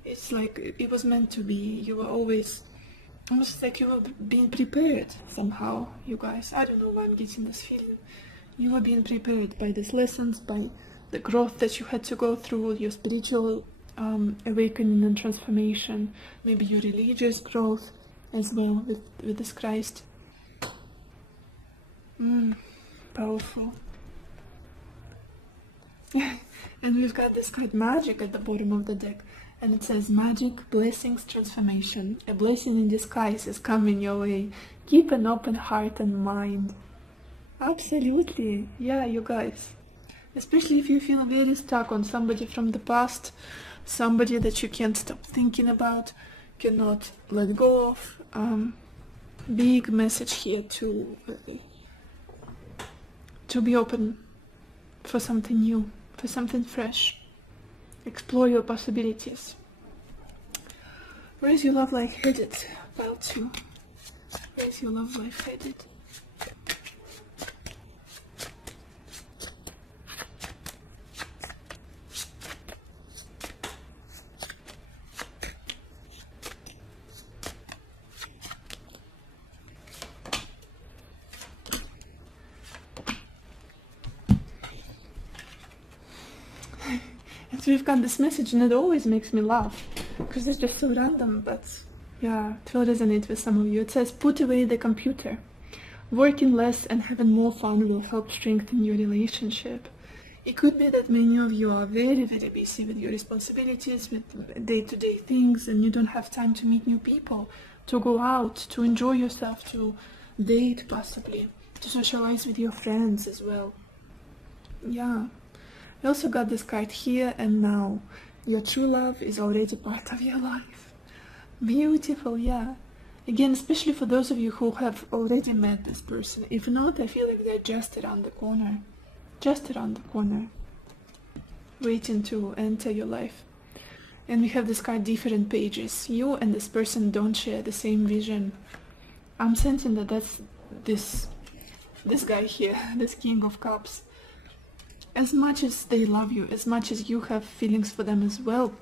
It's like it was meant to be. You were always, almost like you were being prepared somehow, you guys. I don't know why I'm getting this feeling. You were being prepared by these lessons, by the growth that you had to go through, your spiritual awakening and transformation, maybe your religious growth as well with this Christ. Powerful. And we've got this card magic at the bottom of the deck, and it says magic, blessings, transformation. A blessing in disguise is coming your way. Keep an open heart and mind. Absolutely. Yeah, you guys. Especially if you feel very stuck on somebody from the past, somebody that you can't stop thinking about, cannot let go of. Big message here to be open for something new, for something fresh. Explore your possibilities. Where is your love life headed? Pile 2. Where is your love life headed? So we've got this message, and it always makes me laugh because it's just so random, but yeah, it will resonate with some of you. It says, put away the computer. Working less and having more fun will help strengthen your relationship. It could be that many of you are very, very busy with your responsibilities, with day-to-day things, and you don't have time to meet new people, to go out, to enjoy yourself, to date possibly, to socialize with your friends as well. Yeah. We also got this card, here and now. Your true love is already part of your life. Beautiful, yeah. Again, especially for those of you who have already met this person. If not, I feel like they're just around the corner. Just around the corner. Waiting to enter your life. And we have this card, different pages. You and this person don't share the same vision. I'm sensing that that's this guy here, this King of Cups. As much as they love you, as much as you have feelings for them as well,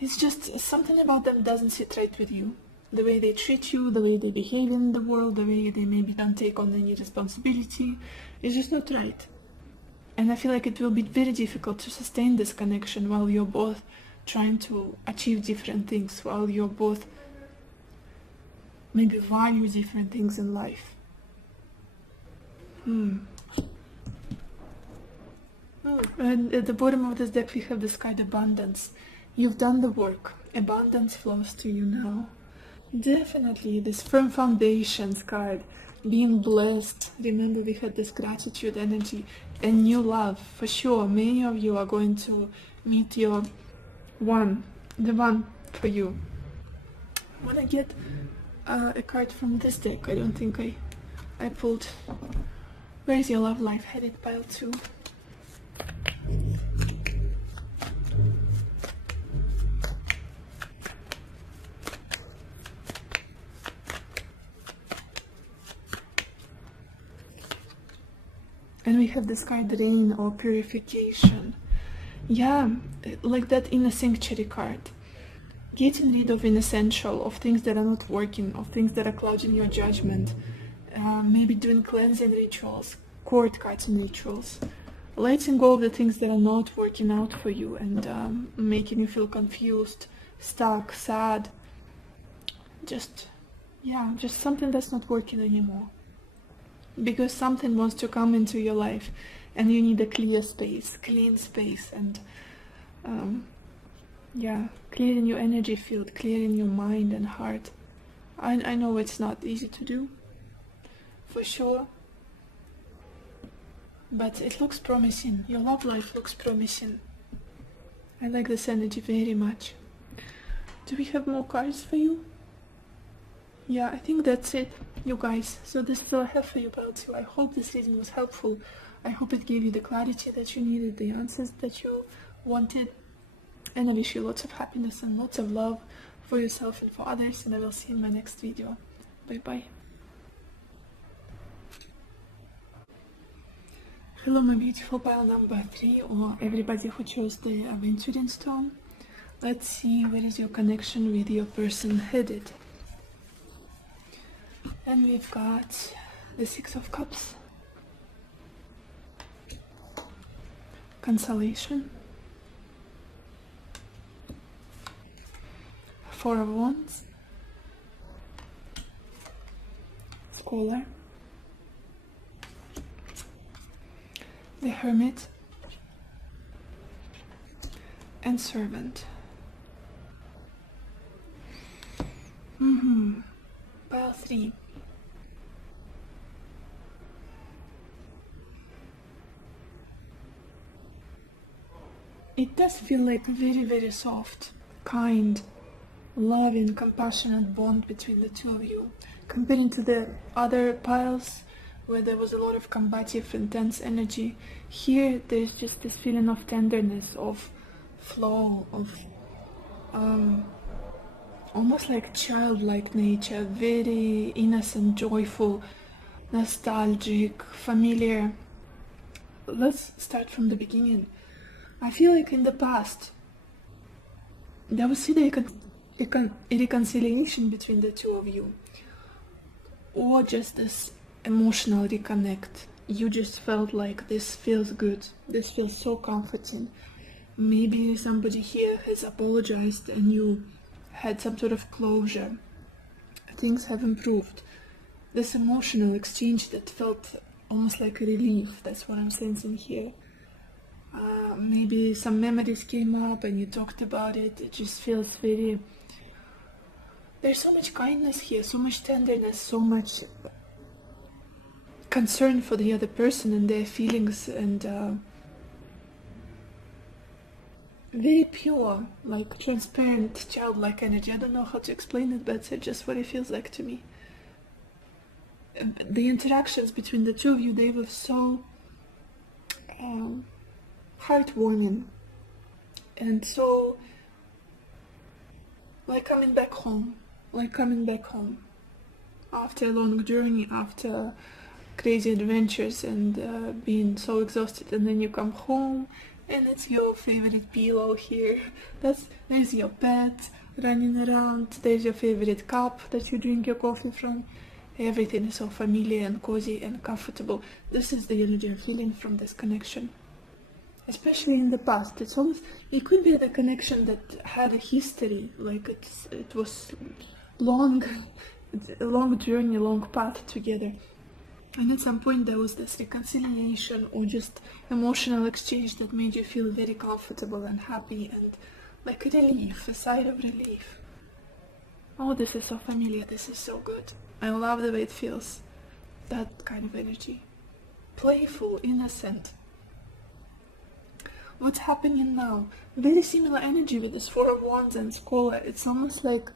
it's just something about them doesn't sit right with you. The way they treat you, the way they behave in the world, the way they maybe don't take on any responsibility, is just not right. And I feel like it will be very difficult to sustain this connection while you're both trying to achieve different things, while you're both maybe value different things in life. And at the bottom of this deck we have this card, abundance. You've done the work. Abundance flows to you now. Definitely this firm foundations card, being blessed. Remember, we had this gratitude energy and new love. For sure, many of you are going to meet your one, the one for you. I want to get a card from this deck. I don't think I pulled. Where is your love life headed, pile 2? And we have this card, rain or purification. Yeah, like that inner sanctuary card. Getting rid of inessential, of things that are not working, of things that are clouding your judgment. Maybe doing cleansing rituals, cord cutting rituals. Letting go of the things that are not working out for you and making you feel confused, stuck, sad. Just something that's not working anymore. Because something wants to come into your life and you need a clear space, clean space, and clearing your energy field, clearing your mind and heart. I know it's not easy to do, for sure, but it looks promising. Your love life looks promising. I like this energy very much. Do we have more cards for you? Yeah, I think that's it, you guys. So this is all I have for you, pile 2. I hope this reading was helpful. I hope it gave you the clarity that you needed, the answers that you wanted. And I wish you lots of happiness and lots of love for yourself and for others. And I will see you in my next video. Bye-bye. Hello, my beautiful pile number 3, or everybody who chose the aventuring stone. Let's see where is your connection with your person headed. And we've got the 6 of Cups, consolation, 4 of Wands, Scholar, the Hermit, and Servant. Pile 3. It does feel like a very, very soft, kind, loving, compassionate bond between the two of you. Comparing to the other piles where there was a lot of combative, intense energy, here there's just this feeling of tenderness, of flow, of almost like childlike nature, very innocent, joyful, nostalgic, familiar. Let's start from the beginning. I feel like in the past there was either a reconciliation between the two of you, or just this emotional reconnect. You just felt like this feels good, this feels so comforting. Maybe somebody here has apologized and you had some sort of closure. Things have improved. This emotional exchange that felt almost like a relief, that's what I'm sensing here. Maybe some memories came up and you talked about it. It just feels very... There's so much kindness here, so much tenderness, so much concern for the other person and their feelings, and very pure, like transparent, childlike energy. I don't know how to explain it, but it's just what it feels like to me. The interactions between the two of you, they were so heartwarming and so like coming back home, after a long journey, after crazy adventures and being so exhausted, and then you come home and it's your favorite pillow here. There's your pet running around, there's your favorite cup that you drink your coffee from. Everything is so familiar and cozy and comfortable. This is the energy I'm feeling from this connection. Especially in the past, it could be the connection that had a history, like it was long, a long journey, a long path together. And at some point there was this reconciliation or just emotional exchange that made you feel very comfortable and happy and like relief, a sigh of relief. Oh, this is so familiar, this is so good. I love the way it feels. That kind of energy. Playful, innocent. What's happening now? Very similar energy with this Four of Wands and Scholar. It's almost like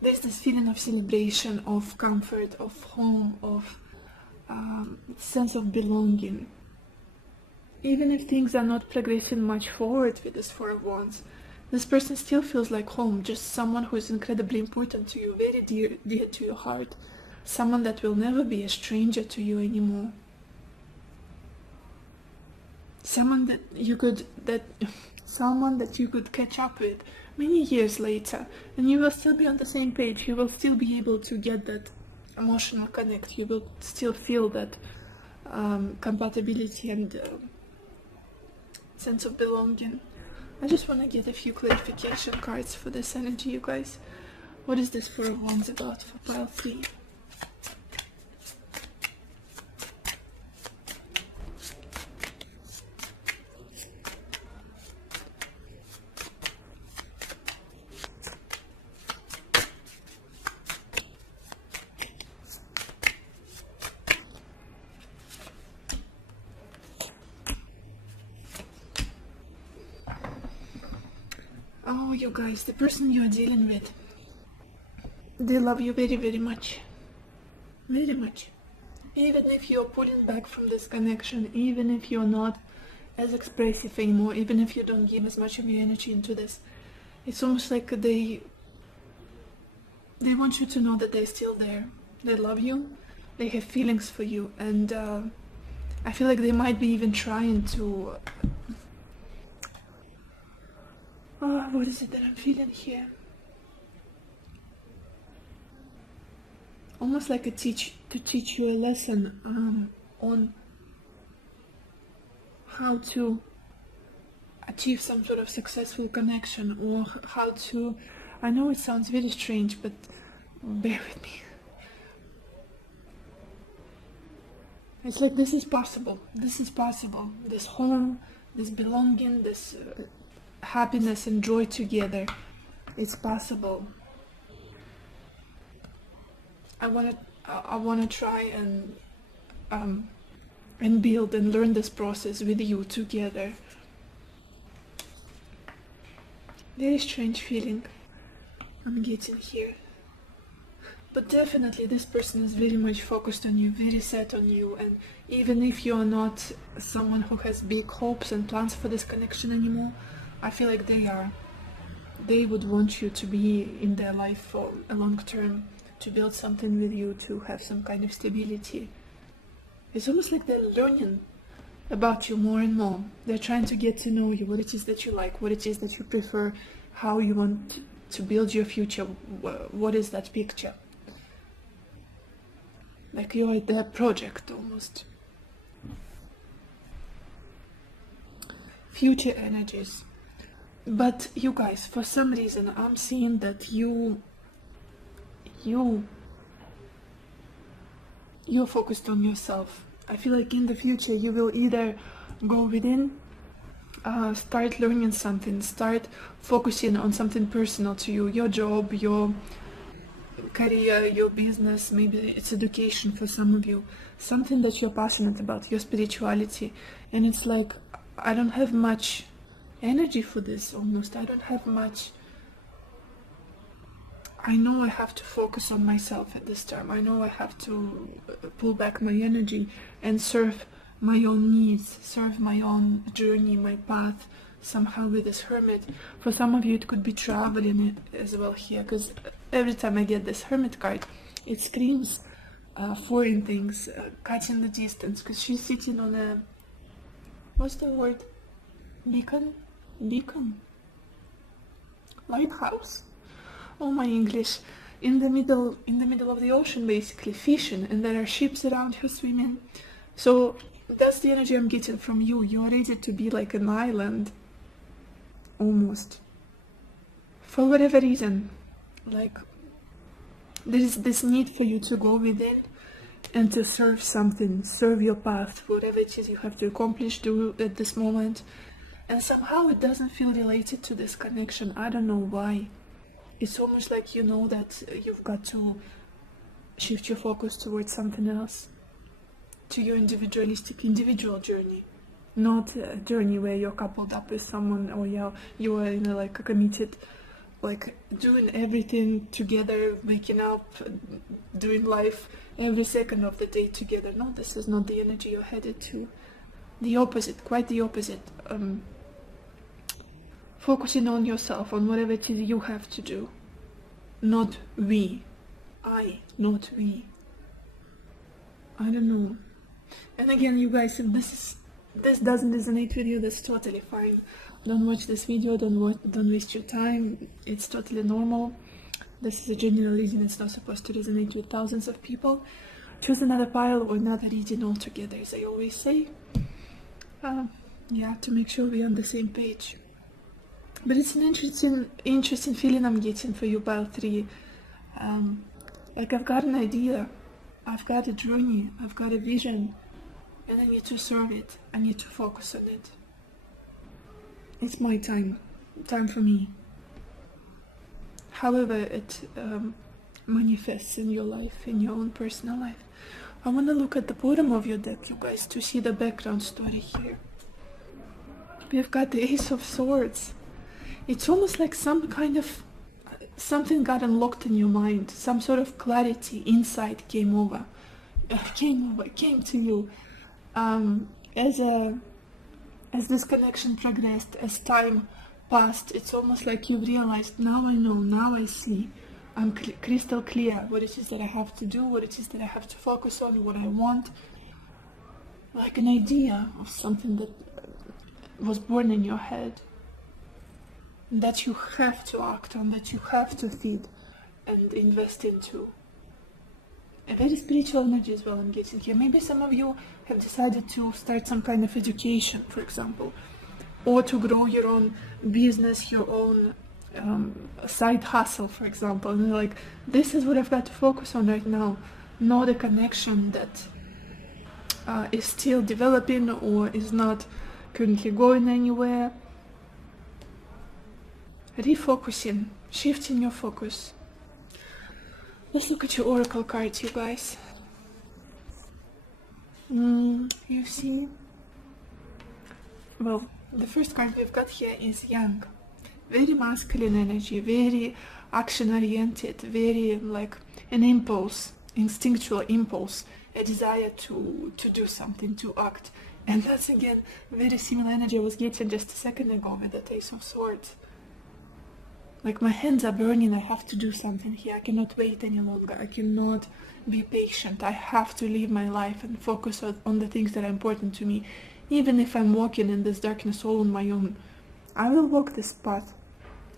there's this feeling of celebration, of comfort, of home, of sense of belonging. Even if things are not progressing much forward with this Four of Wands, this person still feels like home, just someone who is incredibly important to you, very dear to your heart, someone that will never be a stranger to you anymore. Someone that you could catch up with many years later, and you will still be on the same page. You will still be able to get that emotional connect. You will still feel that compatibility and sense of belonging. I just want to get a few clarification cards for this energy, you guys. What is this Four of Wands about for pile 3? Oh, you guys, the person you're dealing with, they love you very, very much. Very much. Even if you're pulling back from this connection, even if you're not as expressive anymore, even if you don't give as much of your energy into this, it's almost like they want you to know that they're still there. They love you, they have feelings for you, and I feel like they might be even trying to what is it that I'm feeling here? Almost like to teach you a lesson on how to achieve some sort of successful connection, or how to, I know it sounds very strange, but bear with me. It's like this is possible. This home, this belonging, this happiness and joy together. It's possible. I wanna try and build and learn this process with you together. Very strange feeling I'm getting here. But definitely this person is very much focused on you, very set on you, and even if you are not someone who has big hopes and plans for this connection anymore, I feel like they are. They would want you to be in their life for a long term, to build something with you, to have some kind of stability. It's almost like they're learning about you more and more. They're trying to get to know you, what it is that you like, what it is that you prefer, how you want to build your future, what is that picture. Like you're their project almost. Future energies. But you guys, for some reason, I'm seeing that you're focused on yourself. I feel like in the future you will either go within, start learning something, start focusing on something personal to you, your job, your career, your business, maybe it's education for some of you, something that you're passionate about, your spirituality, and it's like, I don't have much energy for this almost. I don't have much. I know I have to focus on myself at this time. I know I have to pull back my energy and serve my own needs, serve my own journey, my path, somehow with this hermit. For some of you, it could be traveling as well here, because every time I get this hermit card, it screams foreign things, cutting the distance, because she's sitting on a, what's the word? Beacon? Lighthouse. Oh, my English. In the middle of the ocean, basically, fishing, and there are ships around her swimming. So that's the energy I'm getting from you. You're ready to be like an island, almost. For whatever reason, like, there is this need for you to go within and to serve something, serve your path, whatever it is you have to accomplish, do at this moment. And somehow it doesn't feel related to this connection. I don't know why. It's almost like you know that you've got to shift your focus towards something else, to your individual journey, not a journey where you're coupled up with someone, or you are in a committed, like doing everything together, waking up, doing life every second of the day together. No, this is not the energy you're headed to. The opposite, quite the opposite. Focusing on yourself, on whatever it is you have to do. Not we. Not we. I don't know. And again, you guys, if this doesn't resonate with you, that's totally fine. Don't watch this video, don't waste your time. It's totally normal. This is a general reading, it's not supposed to resonate with thousands of people. Choose another pile or another reading altogether, as I always say. Yeah, to make sure we're on the same page. But it's an interesting feeling I'm getting for you, pile 3. Like, I've got an idea, I've got a journey, I've got a vision, and I need to serve it, I need to focus on it. It's my time for me. However it manifests in your life, in your own personal life. I want to look at the bottom of your deck, you guys, to see the background story here. We've got the Ace of Swords. It's almost like some kind of something got unlocked in your mind, some sort of clarity, insight came to you as this connection progressed, as time passed. It's almost like you've realized, now I know, now I see, I'm crystal clear what it is that I have to do, what it is that I have to focus on, what I want. Like an idea of something that was born in your head, that you have to act on, that you have to feed and invest into. A very spiritual energy as well I'm getting here. Maybe some of you have decided to start some kind of education, for example, or to grow your own business, your own side hustle, for example. And you're like, this is what I've got to focus on right now, not a connection that is still developing or is not currently going anywhere. Refocusing, shifting your focus. Let's look at your oracle cards, you guys. You see, well, the first card we've got here is Yang. Very masculine energy, very action-oriented, very like an impulse, instinctual impulse, a desire to do something, to act. And that's again very similar energy I was getting just a second ago with the Ace of Swords. Like, my hands are burning, I have to do something here, I cannot wait any longer, I cannot be patient, I have to live my life and focus on the things that are important to me. Even if I'm walking in this darkness all on my own, I will walk this path.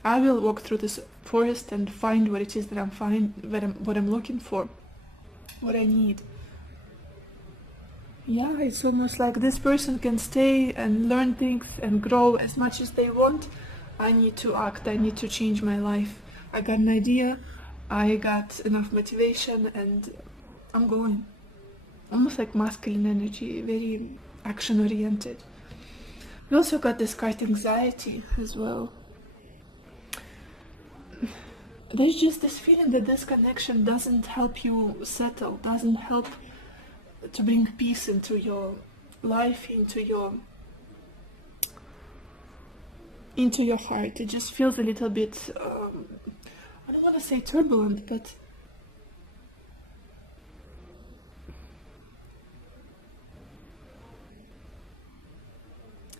I will walk through this forest and find what it is that what I'm looking for, what I need. Yeah, it's almost like this person can stay and learn things and grow as much as they want. I need to act, I need to change my life. I got an idea, I got enough motivation, and I'm going. Almost like masculine energy, very action-oriented. We also got this card Anxiety as well. there's just this feeling that this connection doesn't help you settle, doesn't help to bring peace into your life, into your heart. It just feels a little bit, I don't want to say turbulent, but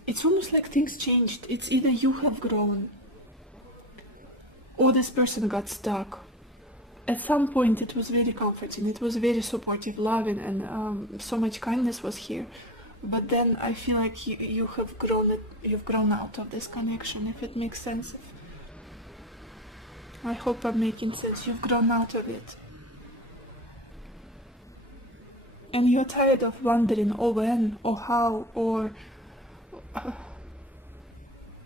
it's almost like things changed. It's either you have grown or this person got stuck. At some point it was very comforting, it was very supportive, loving, and so much kindness was here. But then I feel like you've grown out of this connection, if it makes sense. I hope I'm making sense. You've grown out of it. And you're tired of wondering, oh, when, or how, or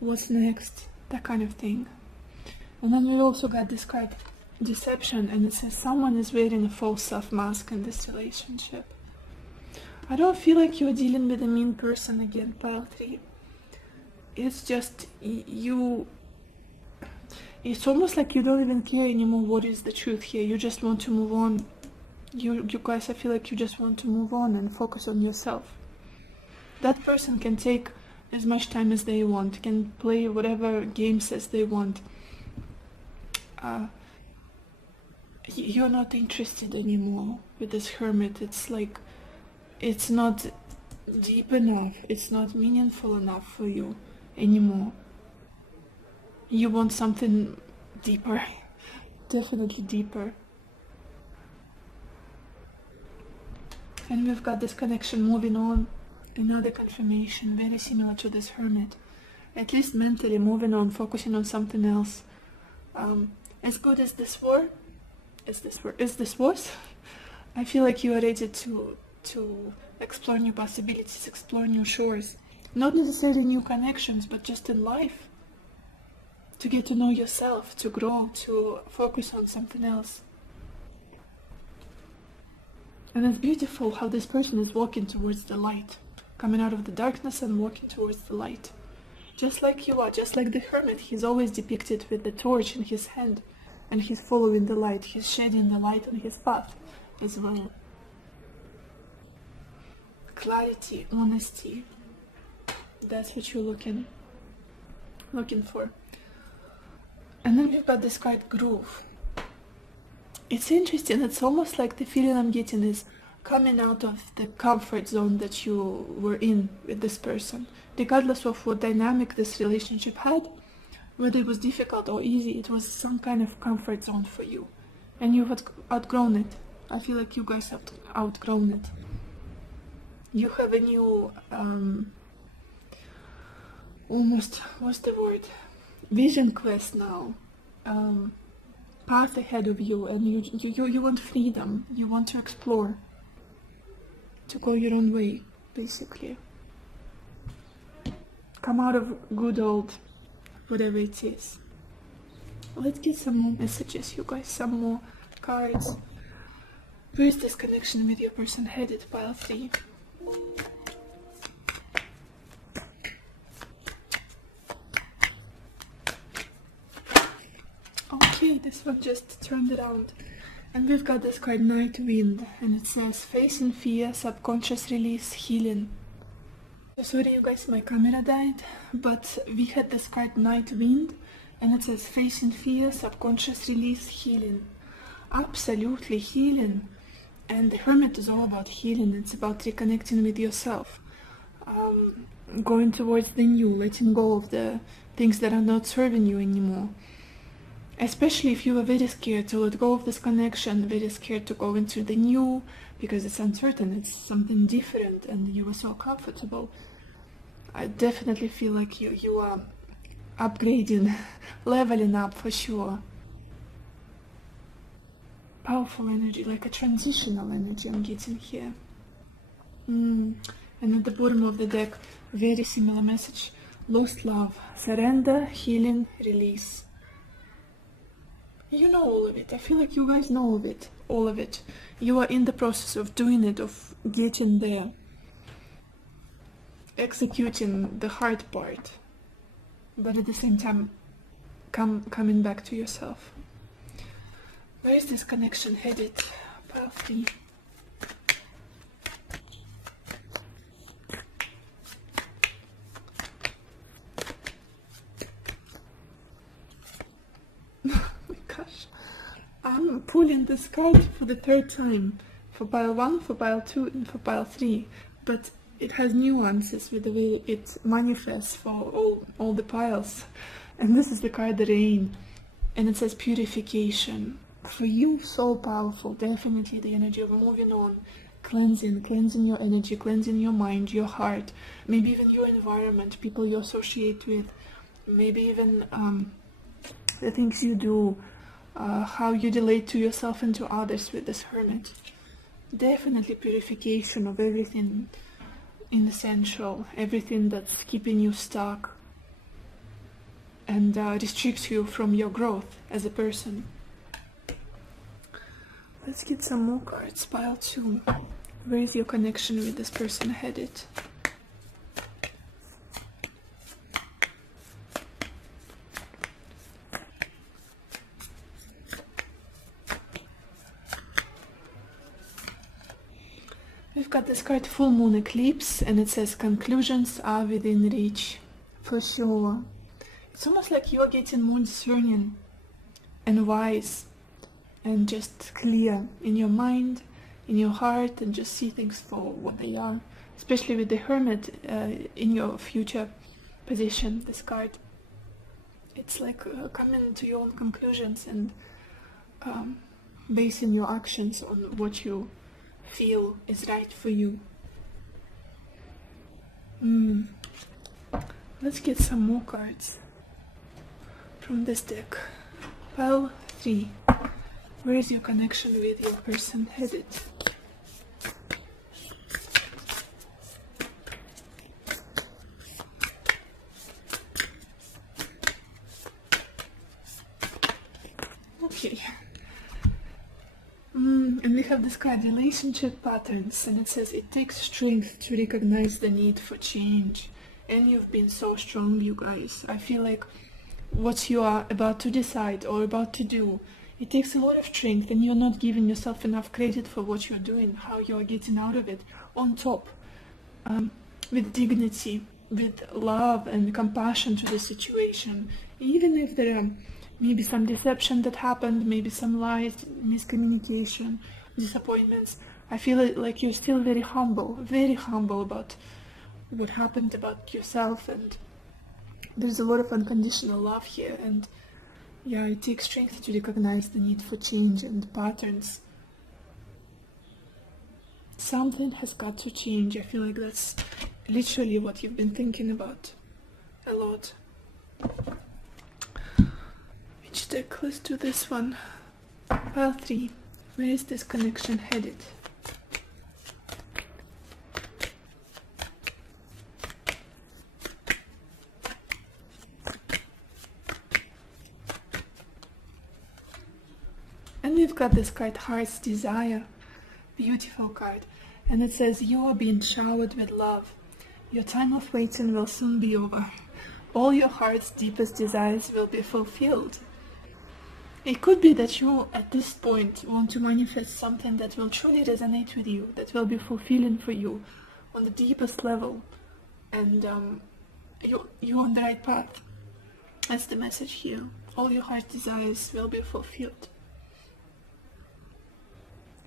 what's next, that kind of thing. And then we also got this card, deception, and it says someone is wearing a false self-mask in this relationship. I don't feel like you're dealing with a mean person again, pile 3. It's just it's almost like you don't even care anymore what is the truth here. You just want to move on. You guys, I feel like you just want to move on and focus on yourself. That person can take as much time as they want, can play whatever games as they want. You're not interested anymore with this hermit. It's like, it's not deep enough, it's not meaningful enough for you anymore. You want something deeper, definitely deeper. And we've got this connection moving on, another confirmation, very similar to this hermit. At least mentally moving on, focusing on something else. As good as this was, I feel like you are ready to explore new possibilities, explore new shores. Not necessarily new connections, but just in life. To get to know yourself, to grow, to focus on something else. And it's beautiful how this person is walking towards the light, coming out of the darkness and walking towards the light. Just like you are, just like the hermit, he's always depicted with the torch in his hand, and he's following the light, he's shedding the light on his path as well. Clarity, honesty, that's what you're looking for. And then we've got this card, groove. It's interesting, it's almost like the feeling I'm getting is coming out of the comfort zone that you were in with this person. Regardless of what dynamic this relationship had, whether it was difficult or easy, it was some kind of comfort zone for you. And you've outgrown it. I feel like you guys have outgrown it. You have a new, almost, what's the word? Vision quest now. Path ahead of you, and you want freedom, you want to explore, to go your own way, basically. Come out of good old whatever it is. Let's get some more messages, you guys, some more cards. Where is this connection with your person headed, pile 3? Okay, this one just turned around. And we've got this card, Night Wind, and it says facing fear, subconscious release, healing. Sorry you guys, my camera died, but we had this card, Night Wind, and it says facing fear, subconscious release, healing. Absolutely healing. And the hermit is all about healing. It's about reconnecting with yourself, going towards the new, letting go of the things that are not serving you anymore. Especially if you were very scared to let go of this connection, very scared to go into the new, because it's uncertain, it's something different, and you were so comfortable. I definitely feel like you are upgrading, leveling up for sure. Powerful energy, like a transitional energy I'm getting here. And at the bottom of the deck, very similar message. Lost love, surrender, healing, release. You know all of it. I feel like you guys know of it, all of it. You are in the process of doing it, of getting there. Executing the hard part. But at the same time, coming back to yourself. Where is this connection headed? Pile 3. Oh my gosh. I'm pulling this card for the third time. For pile 1, for pile 2, and for pile 3. But it has nuances with the way it manifests for all the piles. And this is the card Rain. And it says purification. For you, so powerful. Definitely the energy of moving on, cleansing your energy, cleansing your mind, your heart, maybe even your environment, people you associate with, maybe even the things you do, how you relate to yourself and to others with this Hermit. Definitely purification of everything inessential, everything that's keeping you stuck and restricts you from your growth as a person. Let's get some more cards. Pile 2. Where is your connection with this person headed? We've got this card Full Moon Eclipse, and it says conclusions are within reach. For sure. It's almost like you're getting more discerning and wise and just clear in your mind, in your heart, and just see things for what they are. Especially with the Hermit in your future position, this card. It's like coming to your own conclusions and basing your actions on what you feel is right for you. Let's get some more cards from this deck. Pile 3. Where is your connection with your person headed? Okay. And we have this card relationship patterns, and it says it takes strength to recognize the need for change. And you've been so strong, you guys. I feel like what you are about to decide or about to do, it takes a lot of strength, and you're not giving yourself enough credit for what you're doing, how you're getting out of it on top, with dignity, with love and compassion to the situation. Even if there are maybe some deception that happened, maybe some lies, miscommunication, disappointments, I feel like you're still very humble about what happened, about yourself, and there's a lot of unconditional love here. And yeah, it takes strength to recognize the need for change and patterns. Something has got to change. I feel like that's literally what you've been thinking about a lot. Which deck? Let's do this one. Pile 3. Where is this connection headed? And we've got this card, Heart's Desire. Beautiful card. And it says, you are being showered with love. Your time of waiting will soon be over. All your heart's deepest desires will be fulfilled. It could be that you, at this point, want to manifest something that will truly resonate with you, that will be fulfilling for you on the deepest level. And you're on the right path. That's the message here. All your heart's desires will be fulfilled.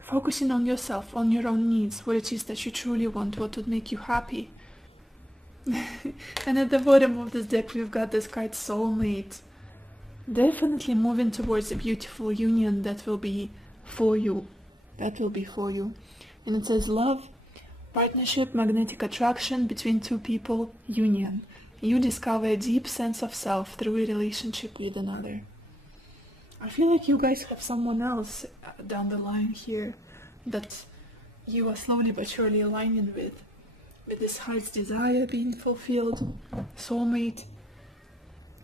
Focusing on yourself, on your own needs, what it is that you truly want, what would make you happy. And at the bottom of this deck, we've got this card, Soulmate. Definitely moving towards a beautiful union that will be for you. That will be for you. And it says love, partnership, magnetic attraction between two people, union. You discover a deep sense of self through a relationship with another. I feel like you guys have someone else down the line here that you are slowly but surely aligning with this heart's desire being fulfilled, soulmate.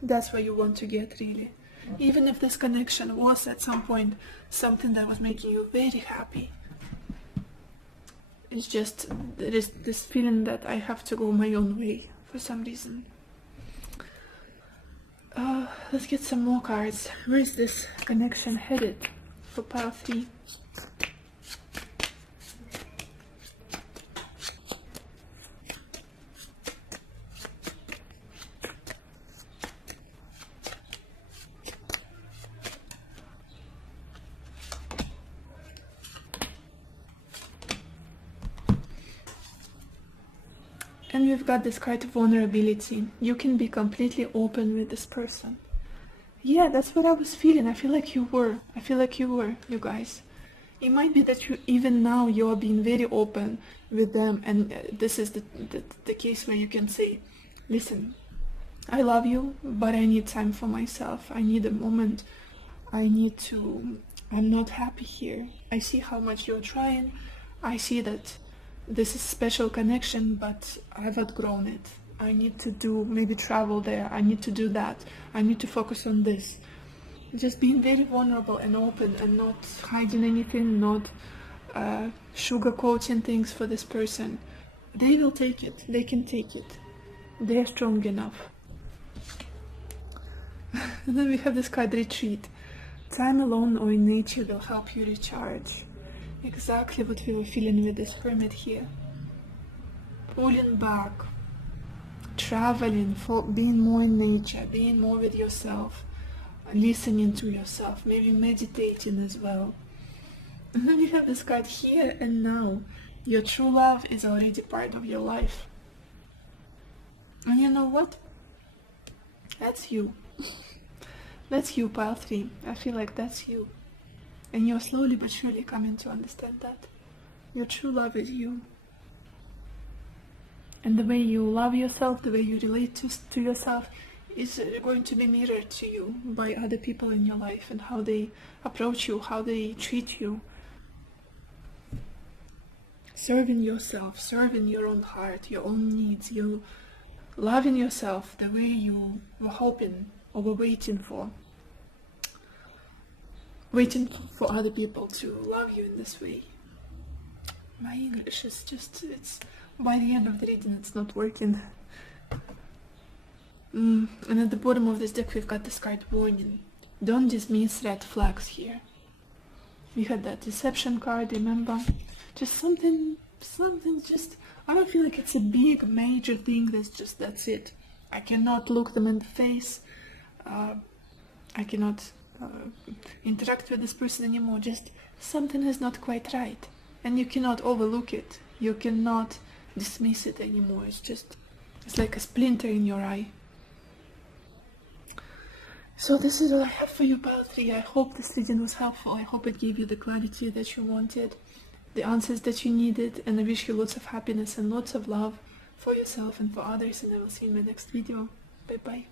That's where you want to get, really. Even if this connection was at some point something that was making you very happy, it's just there is this feeling that I have to go my own way for some reason. Let's get some more cards. Where is this connection headed? for pile 3. And we've got this card of vulnerability. You can be completely open with this person. Yeah, that's what I was feeling. I feel like you were. I feel like you were, you guys. It might be that you, even now, you are being very open with them, and this is the case where you can say, listen, I love you, but I need time for myself. I need a moment. I'm not happy here. I see how much you're trying. I see that this is special connection, but I've outgrown it. I need to maybe travel there. I need to do that. I need to focus on this. Just being very vulnerable and open and not hiding anything, not sugarcoating things for this person. They will take it. They can take it. They're strong enough. And then we have this card, retreat. Time alone or in nature will help you recharge. Exactly what we were feeling with this hermit here. Pulling back, traveling, being more in nature, being more with yourself, listening to yourself, maybe meditating as well. And then you have this card here and now. Your true love is already part of your life. And you know what? That's you. That's you, pile 3. I feel like that's you. And you're slowly but surely coming to understand that. Your true love is you. And the way you love yourself, the way you relate to yourself is going to be mirrored to you by other people in your life, and how they approach you, how they treat you. Serving yourself, serving your own heart, your own needs, you loving yourself the way you were hoping or were waiting for other people to love you in this way. My English is just, by the end of the reading it's not working. And at the bottom of this deck we've got this card, warning. Don't dismiss red flags here. We had that deception card, remember? Just something, just, I don't feel like it's a big major thing, that's it. I cannot look them in the face. I cannot interact with this person anymore. Just something is not quite right, and you cannot overlook it. You cannot dismiss it anymore. It's like a splinter in your eye. So this is all I have for you, pile 3. I hope this reading was helpful. I hope it gave you the clarity that you wanted, the answers that you needed, and I wish you lots of happiness and lots of love for yourself and for others, and I will see you in my next video. Bye bye.